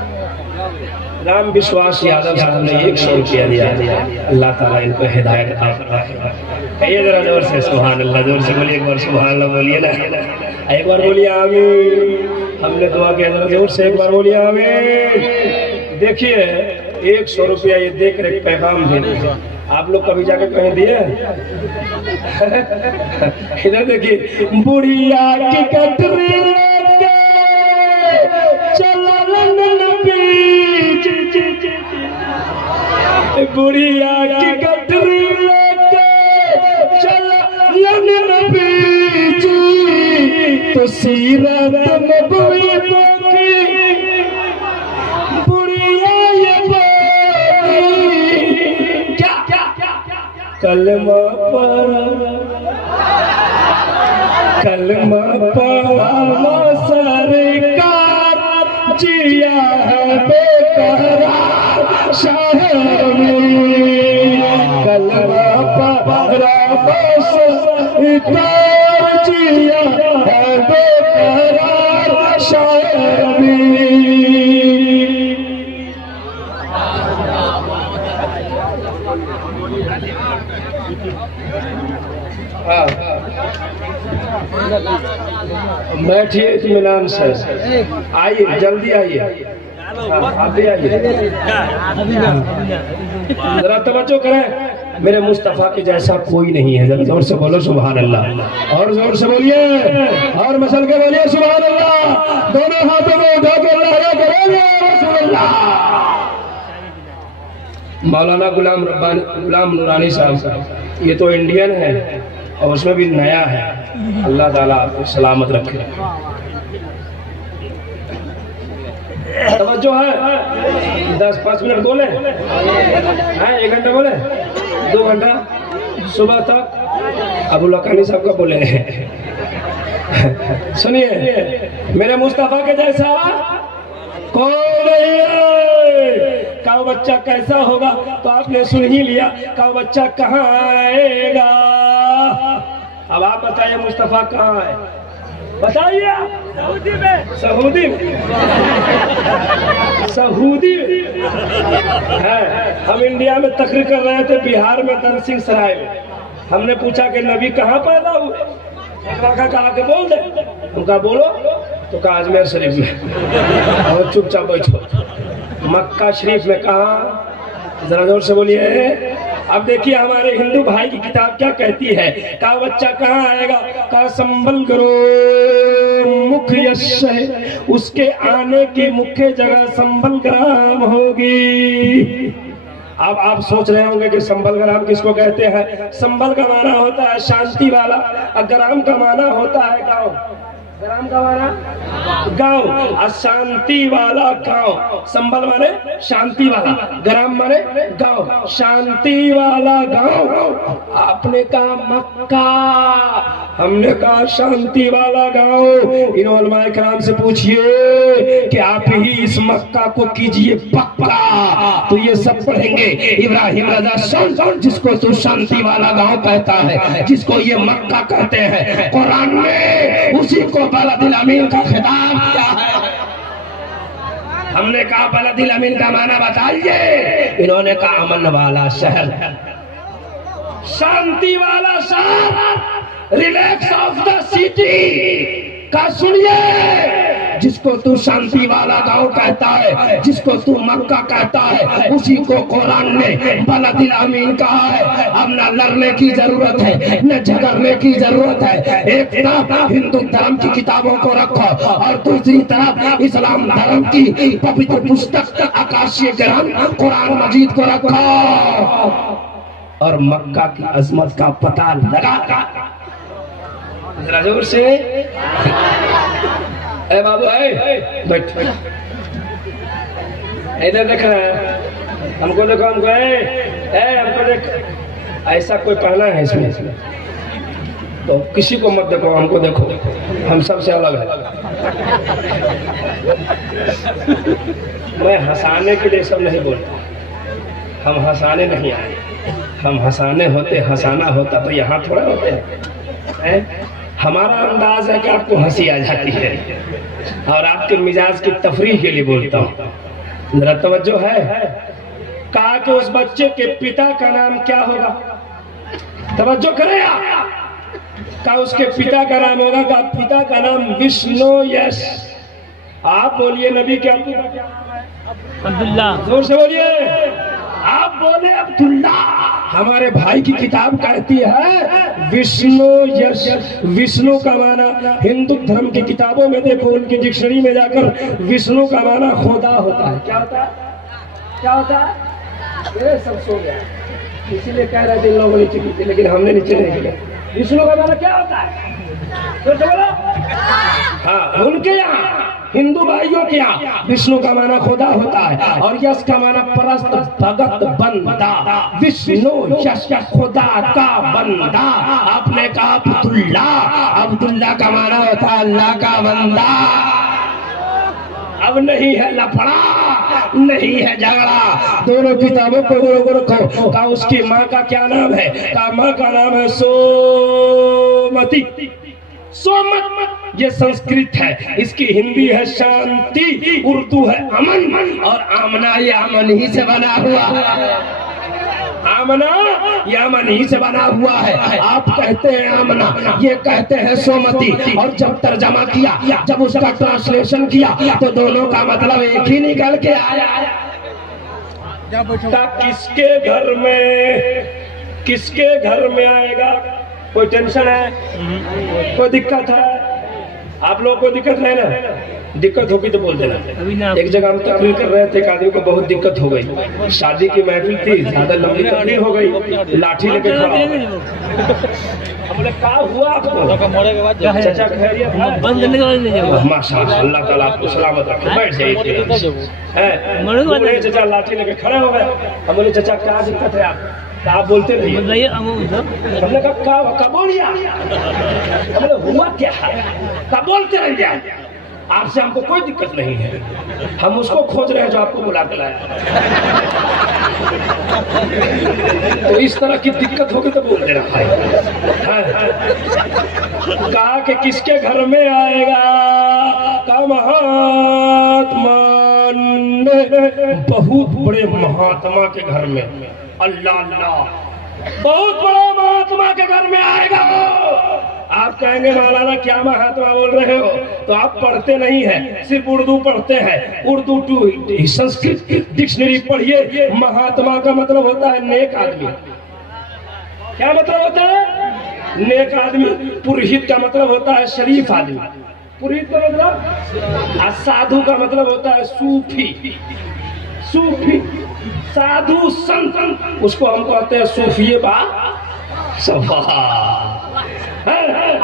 राम विश्वास यादव साहब ने 100 रुपया दिया। अल्लाह ताला इनको हिदायत अता फरमाए। ये जरा जोर से सुभान अल्लाह, जोर से बोलिए, एक बार सुभान अल्लाह बोलिए ना, एक बार बोलिए आमीन। हमने दुआ किया, जरा जोर से एक बार बोलिए आमीन। देखिए 100 रुपया ये देख रहे पैगाम देने, आप लोग कभी जाके कहीं दिए? इधर देखिए, बुढ़िया की कटरी बुढ़िया की कटरी लेके चलन नबी जी, तो सीरत नबवी की बुढ़िया ये बोली क्या कलमा पढ़ा सरकार जिया है बेकरार शाह में, कलमा पढ़ा सरकार जिया है बेकरार शाह में। बैठिए इत्मीनान से, आइए जल्दी आइए, आप भी आइए। जरा तवज्जो करें, मेरे मुस्तफा के जैसा कोई नहीं है। जरा जोर से बोलो सुभान अल्लाह, और जोर से बोलिए, और मसल के बोलिए सुभान अल्लाह। दोनों हाथों में उठा के अल्लाह बोलिए रसूल अल्लाह। मौलाना गुलाम नूरानी साहब, ये तो इंडियन है और उसमें भी नया है। अल्लाह ताला आपको सलामत रखे। तवज्जो है, 10-5 मिनट बोले हैं, 1 घंटा बोले, 2 घंटा सुबह तक अबू लकानी साहब का बोले। सुनिए, मेरे मुस्तफा के जैसा कौन नहीं है। का बच्चा कैसा होगा तो आपने सुन ही लिया, का बच्चा कहाँ आएगा। अब आप बताइए मुस्तफा कहाँ है, बताइए। सऊदी है। हम इंडिया में तकरीर कर रहे थे, बिहार में दरसिंह सराय में। हमने पूछा कि नबी कहाँ पैदा हुए, कहा के बोल दे। उनका बोलो तो कहा अजमेर शरीफ में, और चुपचाप बैठो। मक्का शरीफ में कहा, जरा जोर से बोलिए। अब देखिए हमारे हिंदू भाई की किताब क्या कहती है, का बच्चा कहाँ आएगा, का संबल करो मुख्य यश है, उसके आने की मुख्य जगह संबल ग्राम होगी। अब आप सोच रहे होंगे कि संबल ग्राम किसको कहते हैं। संबल का माना होता है शांति वाला, और ग्राम का माना होता है गाँव। ग्राम का माना गाँव, अशांति वाला गाँव। संबल माने शांति वाला, ग्राम माने गाँव, शांति वाला गाँव। आपने कहा मक्का, हमने कहा शांति वाला गाँव। इन उलमाए किराम से पूछिए कि आप ही इस मक्का को कीजिए पक्का, तो ये सब पढ़ेंगे। इब्राहिम रजा सुन, जिसको तू शांति वाला गाँव कहता है, जिसको ये मक्का कहते हैं, कुरान में उसी को बलदिल अमीन का खिताब किया है। हमने कहा बलदिल अमीन का माना बताइए। इन्होंने कहा अमन वाला शहर, शांति वाला शहर, रिलैक्स ऑफ द सिटी का सुनिए। जिसको तू शांति वाला गांव कहता है, जिसको तू मक्का कहता है, उसी को कुरान ने बलदिल अमीन कहा है। अब न लड़ने की जरूरत है, न झगड़ने की जरूरत है। एक तरफ हिंदू धर्म की किताबों को रखो और दूसरी तरफ इस्लाम धर्म की पवित्र पुस्तक आकाशीय ग्रंथ कुरान मजीद को रखो और मक्का की अजमत का पता लगा। जोर से बाबू बैठ, इधर देख रहे हैं। हमको देखो, हमको हमको देख, ऐसा कोई पहना है इसमें तो किसी को मत देखो, हमको देखो, हम सबसे अलग है। मैं हंसाने के लिए सब नहीं बोलता, हम हंसाने नहीं आए, हम हंसाने होते, हंसाना होता तो यहाँ थोड़ा होते हैं। हमारा अंदाज है कि आपको हंसी आ जाती है और आपके मिजाज की तफरीह के लिए बोलता हूँ, जरा तवज्जो है। कहा कि उस बच्चे के पिता का नाम क्या होगा, तवज्जो करें आप। का उसके पिता का नाम होगा, का पिता का नाम विष्णु यश। आप बोलिए नबी क्या अब्दुल्ला, जोर से बोलिए, आप बोले अब्दुल्ला। हमारे भाई की किताब कहती है विष्णु यश। विष्णु का माना हिंदू धर्म की किताबों में देखो, उनकी डिक्शनरी में जाकर विष्णु का माना खुदा होता है। क्या होता है, क्या होता है? ये सब सो गया, इसीलिए कह रहे थे इन लोगों नीचे गिरते, लेकिन हमने नीचे नहीं गिरा। विष्णु का माना क्या होता है? तो बोलो। हाँ, उनके यहाँ हिंदू भाइयों के यहाँ विष्णु का माना खुदा होता है और यश का माना परस्त भगत बंदा। विष्णु यश खुदा का बंदा। आपने कहा अब्दुल्ला, अब्दुल्ला का माना होता है अल्लाह का बंदा। अब नहीं है लफड़ा, नहीं है झगड़ा, दोनों किताबों को रखो। का उसकी माँ का क्या नाम है? का माँ का नाम है सोमती। सोमत ये संस्कृत है, इसकी हिंदी है शांति, उर्दू है अमन, और आमना ये अमन ही से बना हुआ है। आमना ये अमन ही से बना हुआ है। आप कहते हैं आमना, ये कहते हैं सोमती। और जब तर्जमा किया, जब उसका ट्रांसलेशन किया तो दोनों का मतलब एक ही निकल के आया। किसके घर में आएगा? कोई टेंशन है, कोई दिक्कत है? आप लोग को दिक्कत है ना? दिक्कत होगी तो बोल देना। एक जगह हम तकरीर कर रहे थे, एक आदमी को बहुत दिक्कत हो गई। शादी की महफिल थी, ज्यादा लंबी तकरीर हो गई, लाठी लेके खड़ा हो गया। हमने कहा हुआ आपको? चाचा खैरियत है? माशाअल्लाह, अल्लाह ताला आपको सलामत रखे, बैठ जाइए। चाचा लाठी लेके खड़े हो गए। हम बोले चाचा क्या दिक्कत है आप? आप बोलते रहिए। हमने कहा बोलिए, हमने हुआ क्या है? कब बोलते रहिए, आपसे हमको कोई दिक्कत नहीं है, हम उसको खोज रहे हैं जो आपको बुला के लाया। तो इस तरह की दिक्कत होगी तो बोल देना भाई। कहा कि किसके घर में आएगा? का महात्मा ने, बहुत बड़े महात्मा के घर में। अल्लाह अल्लाह, बहुत बड़ा महात्मा के घर में आएगा। आप कहेंगे मौलाना क्या महात्मा बोल रहे हो? तो आप पढ़ते नहीं है, सिर्फ उर्दू पढ़ते हैं। उर्दू टू संस्कृत डिक्शनरी पढ़िए। महात्मा का मतलब होता है नेक आदमी। क्या मतलब होता है? नेक आदमी। पुरोहित का मतलब होता है शरीफ आदमी। पुरोहित का मतलब, साधु का मतलब होता है सूफी। सूफी, साधु, संत, उसको हम कहते हैं सूफिये बा सभा।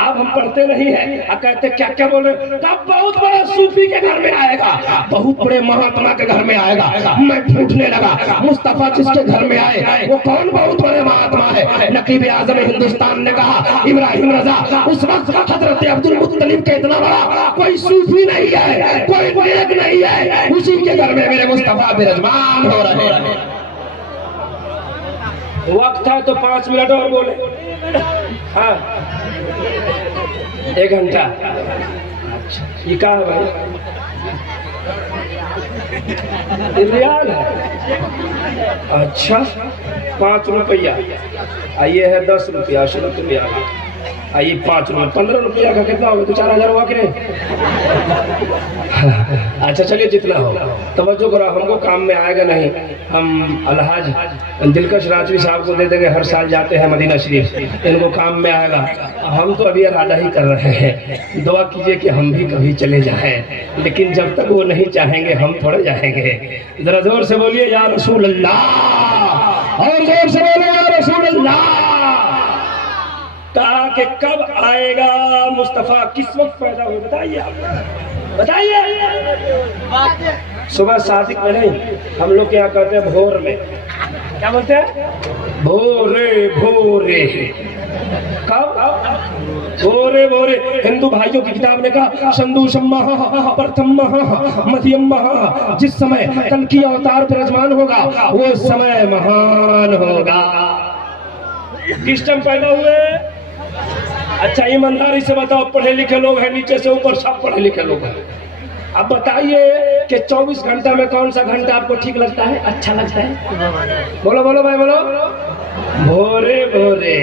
आप हम पढ़ते नहीं है, कहते क्या क्या बोल रहे? तब बहुत बड़ा सूफी के घर में आएगा, बहुत बड़े महात्मा के घर में आएगा। मैं पूछने लगा, मुस्तफा जिसके घर में आए वो कौन बहुत बड़े महात्मा है? नकीब आजम हिंदुस्तान ने कहा इब्राहिम रजा। उस वक्त हजरत अब्दुल मुत्तलिब के इतना बड़ा कोई सूफी नहीं है, कोई नेक नहीं है, उसी के घर में मेरे मुस्तफा विराजमान हो रहे हैं। वक्त है तो 5 मिनट और बोले। हाँ, 1 घंटा। ये कहा है भाई? रियाल है। अच्छा, 5 रुपया। ये है 10 रुपया, 10 रुपया। ये 5 रुपया, 15 रुपया का कितना होगा? तो 4000 हुआ कि नहीं? अच्छा चलिए, जितना हो। तवज्जो करो, हमको काम में आएगा नहीं। हम अलहाज दिलकश राजवी साहब को दे देंगे, हर साल जाते हैं मदीना शरीफ, इनको काम में आएगा। हम तो अभी इरादा ही कर रहे हैं। दुआ कीजिए कि हम भी कभी चले जाएं, लेकिन जब तक वो नहीं चाहेंगे हम थोड़े जाएंगे। जरा जोर से बोलिए या रसूल अल्लाह, और जोर से बोलिए या रसूल अल्लाह। कहा कि कब आएगा मुस्तफा, किस वक्त पैदा हुए? बताइए आप, बताइए। सुबह सादिक में नहीं, हम लोग यहाँ कहते हैं भोर में। क्या बोलते हैं? भोरे भोरे। कब? भोरे भोरे। हिंदू भाइयों की किताब ने कहा संदूषम प्रथम मध्यम, जिस समय कल की अवतार विराजमान होगा वो समय महान होगा। किस टाइम पैदा हुए? अच्छा ईमानदारी से बताओ, पढ़े लिखे लोग हैं, नीचे से ऊपर सब पढ़े लिखे लोग हैं। अब बताइए कि 24 घंटा में कौन सा घंटा आपको ठीक लगता है, अच्छा लगता है? बोलो बोलो भाई बोलो। भोरे भोरे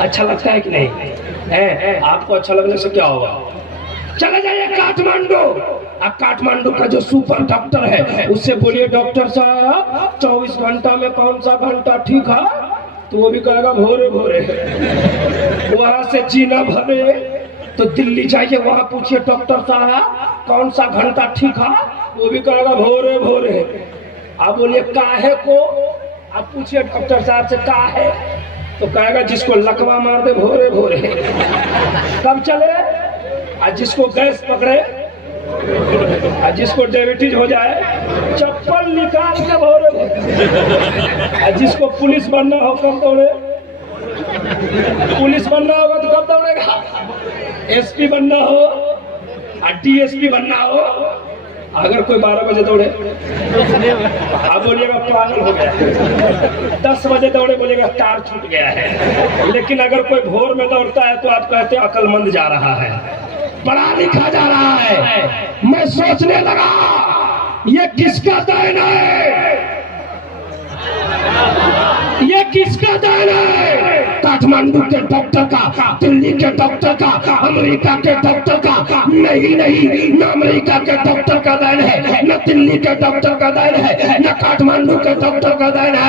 अच्छा लगता है कि नहीं है? आपको अच्छा लगने से क्या होगा? चले जाइए काठमांडू। अब काठमांडू का जो सुपर डॉक्टर है उससे बोलिए डॉक्टर साहब 24 घंटा में कौन सा घंटा ठीक है, तो वो भी कहेगा भोरे भोरे। वहां से जीना भरे तो दिल्ली जाइए, वहां पूछिए डॉक्टर साहब कौन सा घंटा ठीक है, वो भी कहेगा भोरे भोरे। आप बोलिए काहे को, आप पूछिए डॉक्टर साहब से काहे, तो कहेगा जिसको लकवा मार दे भोरे भोरे। कब चले? आज जिसको गैस पकड़े, आज जिसको डायबिटीज हो जाए चप्पल निकाल के भोरे भोरे। आज जिसको पुलिस बनना हो कब दौड़े? पुलिस बनना होगा तो कब दौड़ेगा? एसपी बनना हो और डीएसपी बनना हो, अगर कोई 12 बजे दौड़े आप बोलिएगा पागल हो गया। 10 बजे दौड़े बोलिएगा तार छूट गया है। लेकिन अगर कोई भोर में दौड़ता है तो आप कहते हैं अक्लमंद जा रहा है, पढ़ा लिखा जा रहा है। मैं सोचने लगा ये किसका दायन है, ये किसका दायन है? काठमांडू के डॉक्टर का, दिल्ली के डॉक्टर का, अमेरिका के डॉक्टर का? नहीं नहीं, न अमेरिका के डॉक्टर का दायन है, न दिल्ली के डॉक्टर का दायन है, न काठमांडू के डॉक्टर का दायन है।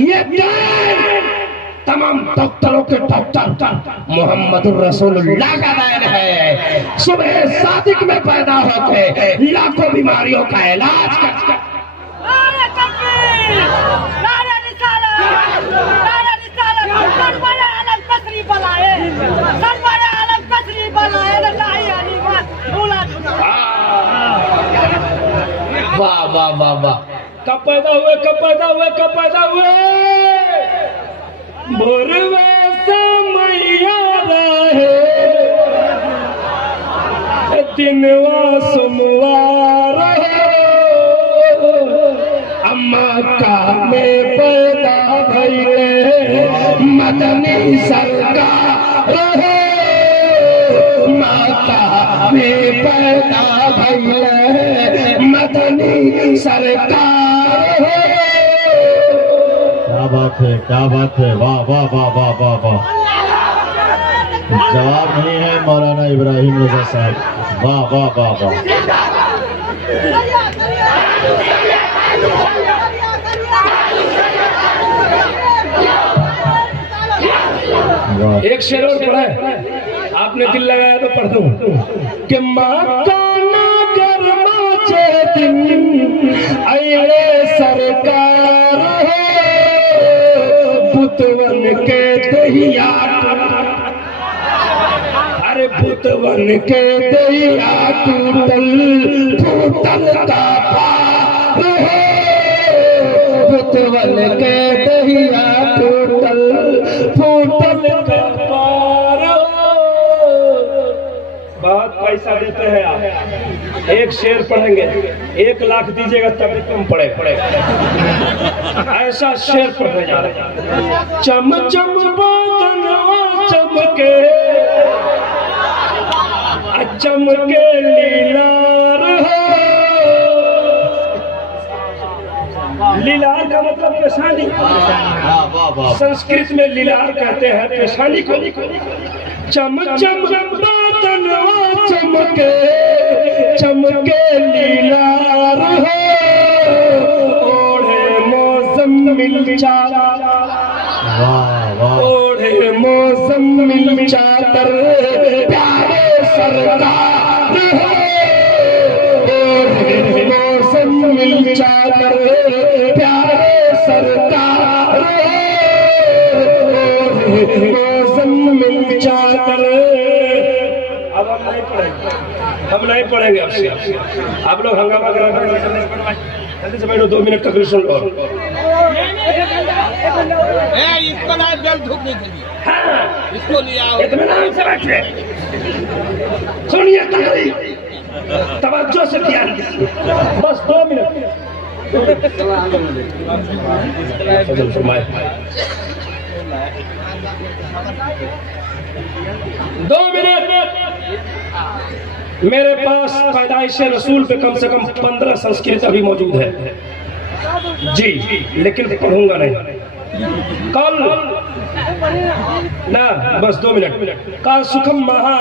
ये दायन तमाम डॉक्टरों के डॉक्टर मोहम्मद रसूलुल्लाह का दायन है। सुबह सादिक में पैदा होकर लाखों बीमारियों का इलाज करते। वाह वाह वाह वाह। कब पैदा हुए, कब पैदा हुए, कब पैदा हुए? भोरवा मैया रहे दिनवा सोमवार हो, अम्मा का में पैदा भइले मदनी सरकार हो, माता में पैदा भइले मदनी सरकार हो। क्या बात है, क्या बात है, वाह वाह वाह वाह वाह वाह। जवाब नहीं है मौलाना इब्राहिम रजा साहब, वाह वाह वाह वाह। एक शेर और पढ़ा है, आपने दिल लगाया तो पढ़ दूं कि माँ का नागर माचे दिन अरे सरकार हो, बुतवन के दहिया, अरे बुतवन के दहिया टूटल टूटल का पार हो, बुतवन के दहिया टूटल टूटल का पार हो। बहुत पैसा देते हैं आप, एक शेर पढ़ेंगे 1 लाख दीजिएगा तब भी कम पड़ेगा। ऐसा शेर पढ़ने जा रहे हैं। चम चम बदनवा चमके, चमके लीलार हो। लीलार का मतलब पेशानी, संस्कृत में लीलार कहते हैं पेशानी को। चम चम बदनवा चमके, चमके लीलार हो, ओढ़े मौसम मिल चादर, ओढ़े मौसम मिल चादर प्यारे सरकार हो, ओढ़े मौसम मिल चादर प्यारे सरकार हो, ओढ़े मौसम मिल चादर हम नहीं पढ़ेंगे आपसे। आप लोग हंगामा करा जल्दी से बैठो, 2 मिनट तक सुन लो। इसको ना जल धूपने के लिए हाँ, इसको लिया इत्मीनान से बैठे, सुनिए तकरीर, तवज्जो से ध्यान दीजिए, बस 2 मिनट। 2 मिनट। मेरे पास पैदाइश रसूल पे कम से कम 15 संस्कृत अभी मौजूद है जी, लेकिन पढ़ूंगा नहीं कल ना, बस 2 मिनट। का सुखम महा,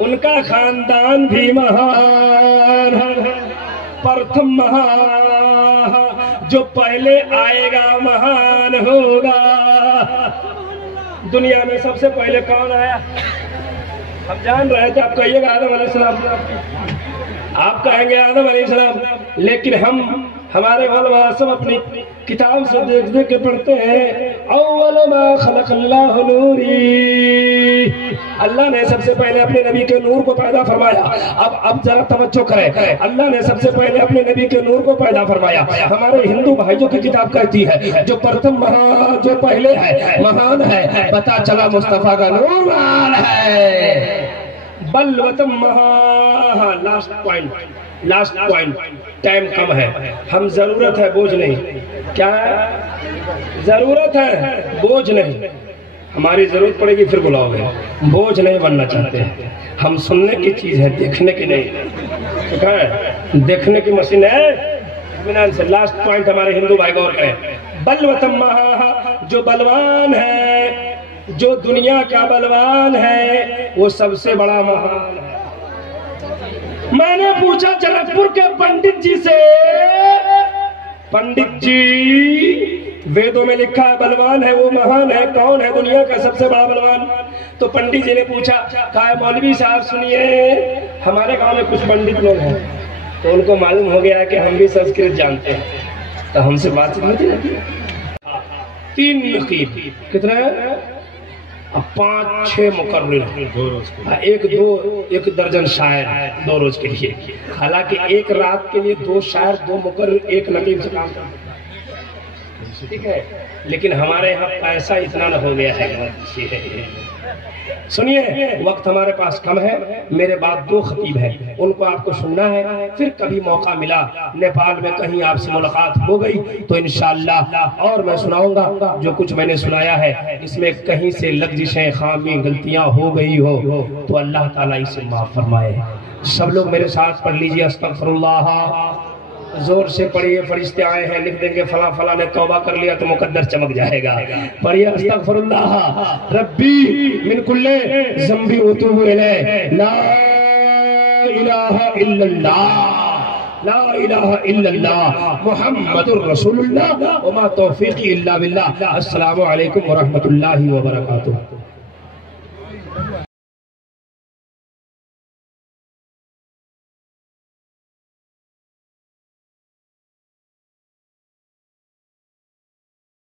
उनका खानदान भी महान है। प्रथम महा, जो पहले आएगा महान होगा। दुनिया में सबसे पहले कौन आया? हम जान रहे थे, आप कहिएगा आदम अलैहिस्सलाम, आप कहेंगे आदम अलैहिस्सलाम, लेकिन हमारे वाला सब अपनी किताब से देख देख के पढ़ते हैं। अव्वल मा खलक़ल्लाहु नूरी, अल्लाह ने सबसे पहले अपने नबी के नूर को पैदा फरमाया। अब जरा तवज्जो करें, अल्लाह ने सबसे पहले अपने नबी के नूर को पैदा फरमाया। हमारे हिंदू भाइयों की किताब कहती है जो प्रथम महा, जो पहले है, महान है। पता चला मुस्तफा का नूर महान है। बलवतम महा, लास्ट पॉइंट, टाइम कम है, हम जरूरत है बोझ नहीं। क्या है? जरूरत है बोझ नहीं। हमारी जरूरत पड़ेगी फिर बुलाओगे, बोझ नहीं बनना चाहते हम। सुनने की चीज है, देखने की नहीं। ठीक है, देखने की मशीन है। इत्मीनान से लास्ट पॉइंट हमारे हिंदू भाई गौर करें। बलवतम महा, जो बलवान है, जो दुनिया का बलवान है, वो सबसे बड़ा महान है। मैंने पूछा जनकपुर के पंडित जी से, पंडित जी वेदों में लिखा है बलवान है वो महान है, कौन है दुनिया का सबसे बड़ा बलवान? तो पंडित जी ने पूछा, कहा मौलवी साहब सुनिए, हमारे गांव में कुछ पंडित लोग हैं, तो उनको मालूम हो गया कि हम भी संस्कृत जानते हैं, तो हमसे बातचीत नहीं होती। 3 नकीब, कितने? 5-6 मुकर्रिर, एक दर्जन शायर 2 रोज के लिए। हालांकि एक रात के लिए 2 शायर, 2 मुकर्रिर, 1 नकीब से काम करते, ठीक है। लेकिन हमारे यहाँ पैसा इतना न हो गया है। सुनिए, वक्त हमारे पास कम है। मेरे बाद 2 खतीब हैं, उनको आपको सुनना है। फिर कभी मौका मिला, नेपाल में कहीं आपसे मुलाकात हो गई तो इंशाअल्लाह और मैं सुनाऊंगा। जो कुछ मैंने सुनाया है इसमें कहीं से लग़ज़िशें, खामी, गलतियां हो गई हो तो अल्लाह ताला इसे माफ फरमाए। सब लोग मेरे साथ पढ़ लीजिए, अस्तगफिरुल्लाह। जोर से पढ़िए, फरिश्ते आए हैं, लिख देंगे फला फला ने तौबा कर लिया तो मुकद्दर चमक जाएगा। पढ़िए, अस्तगफिरुल्लाह रब्बी मिन कुल्ले ज़ंबी व तूबू इलैह, ला इलाहा इल्लल्लाह, ला इलाहा इल्लल्लाह, मुहम्मदुर रसूलुल्लाह, व मा तौफीक़ी इल्ला बिल्लाह। अस्सलामु अलैकुम व रहमतुल्लाहि व बरकातुहू।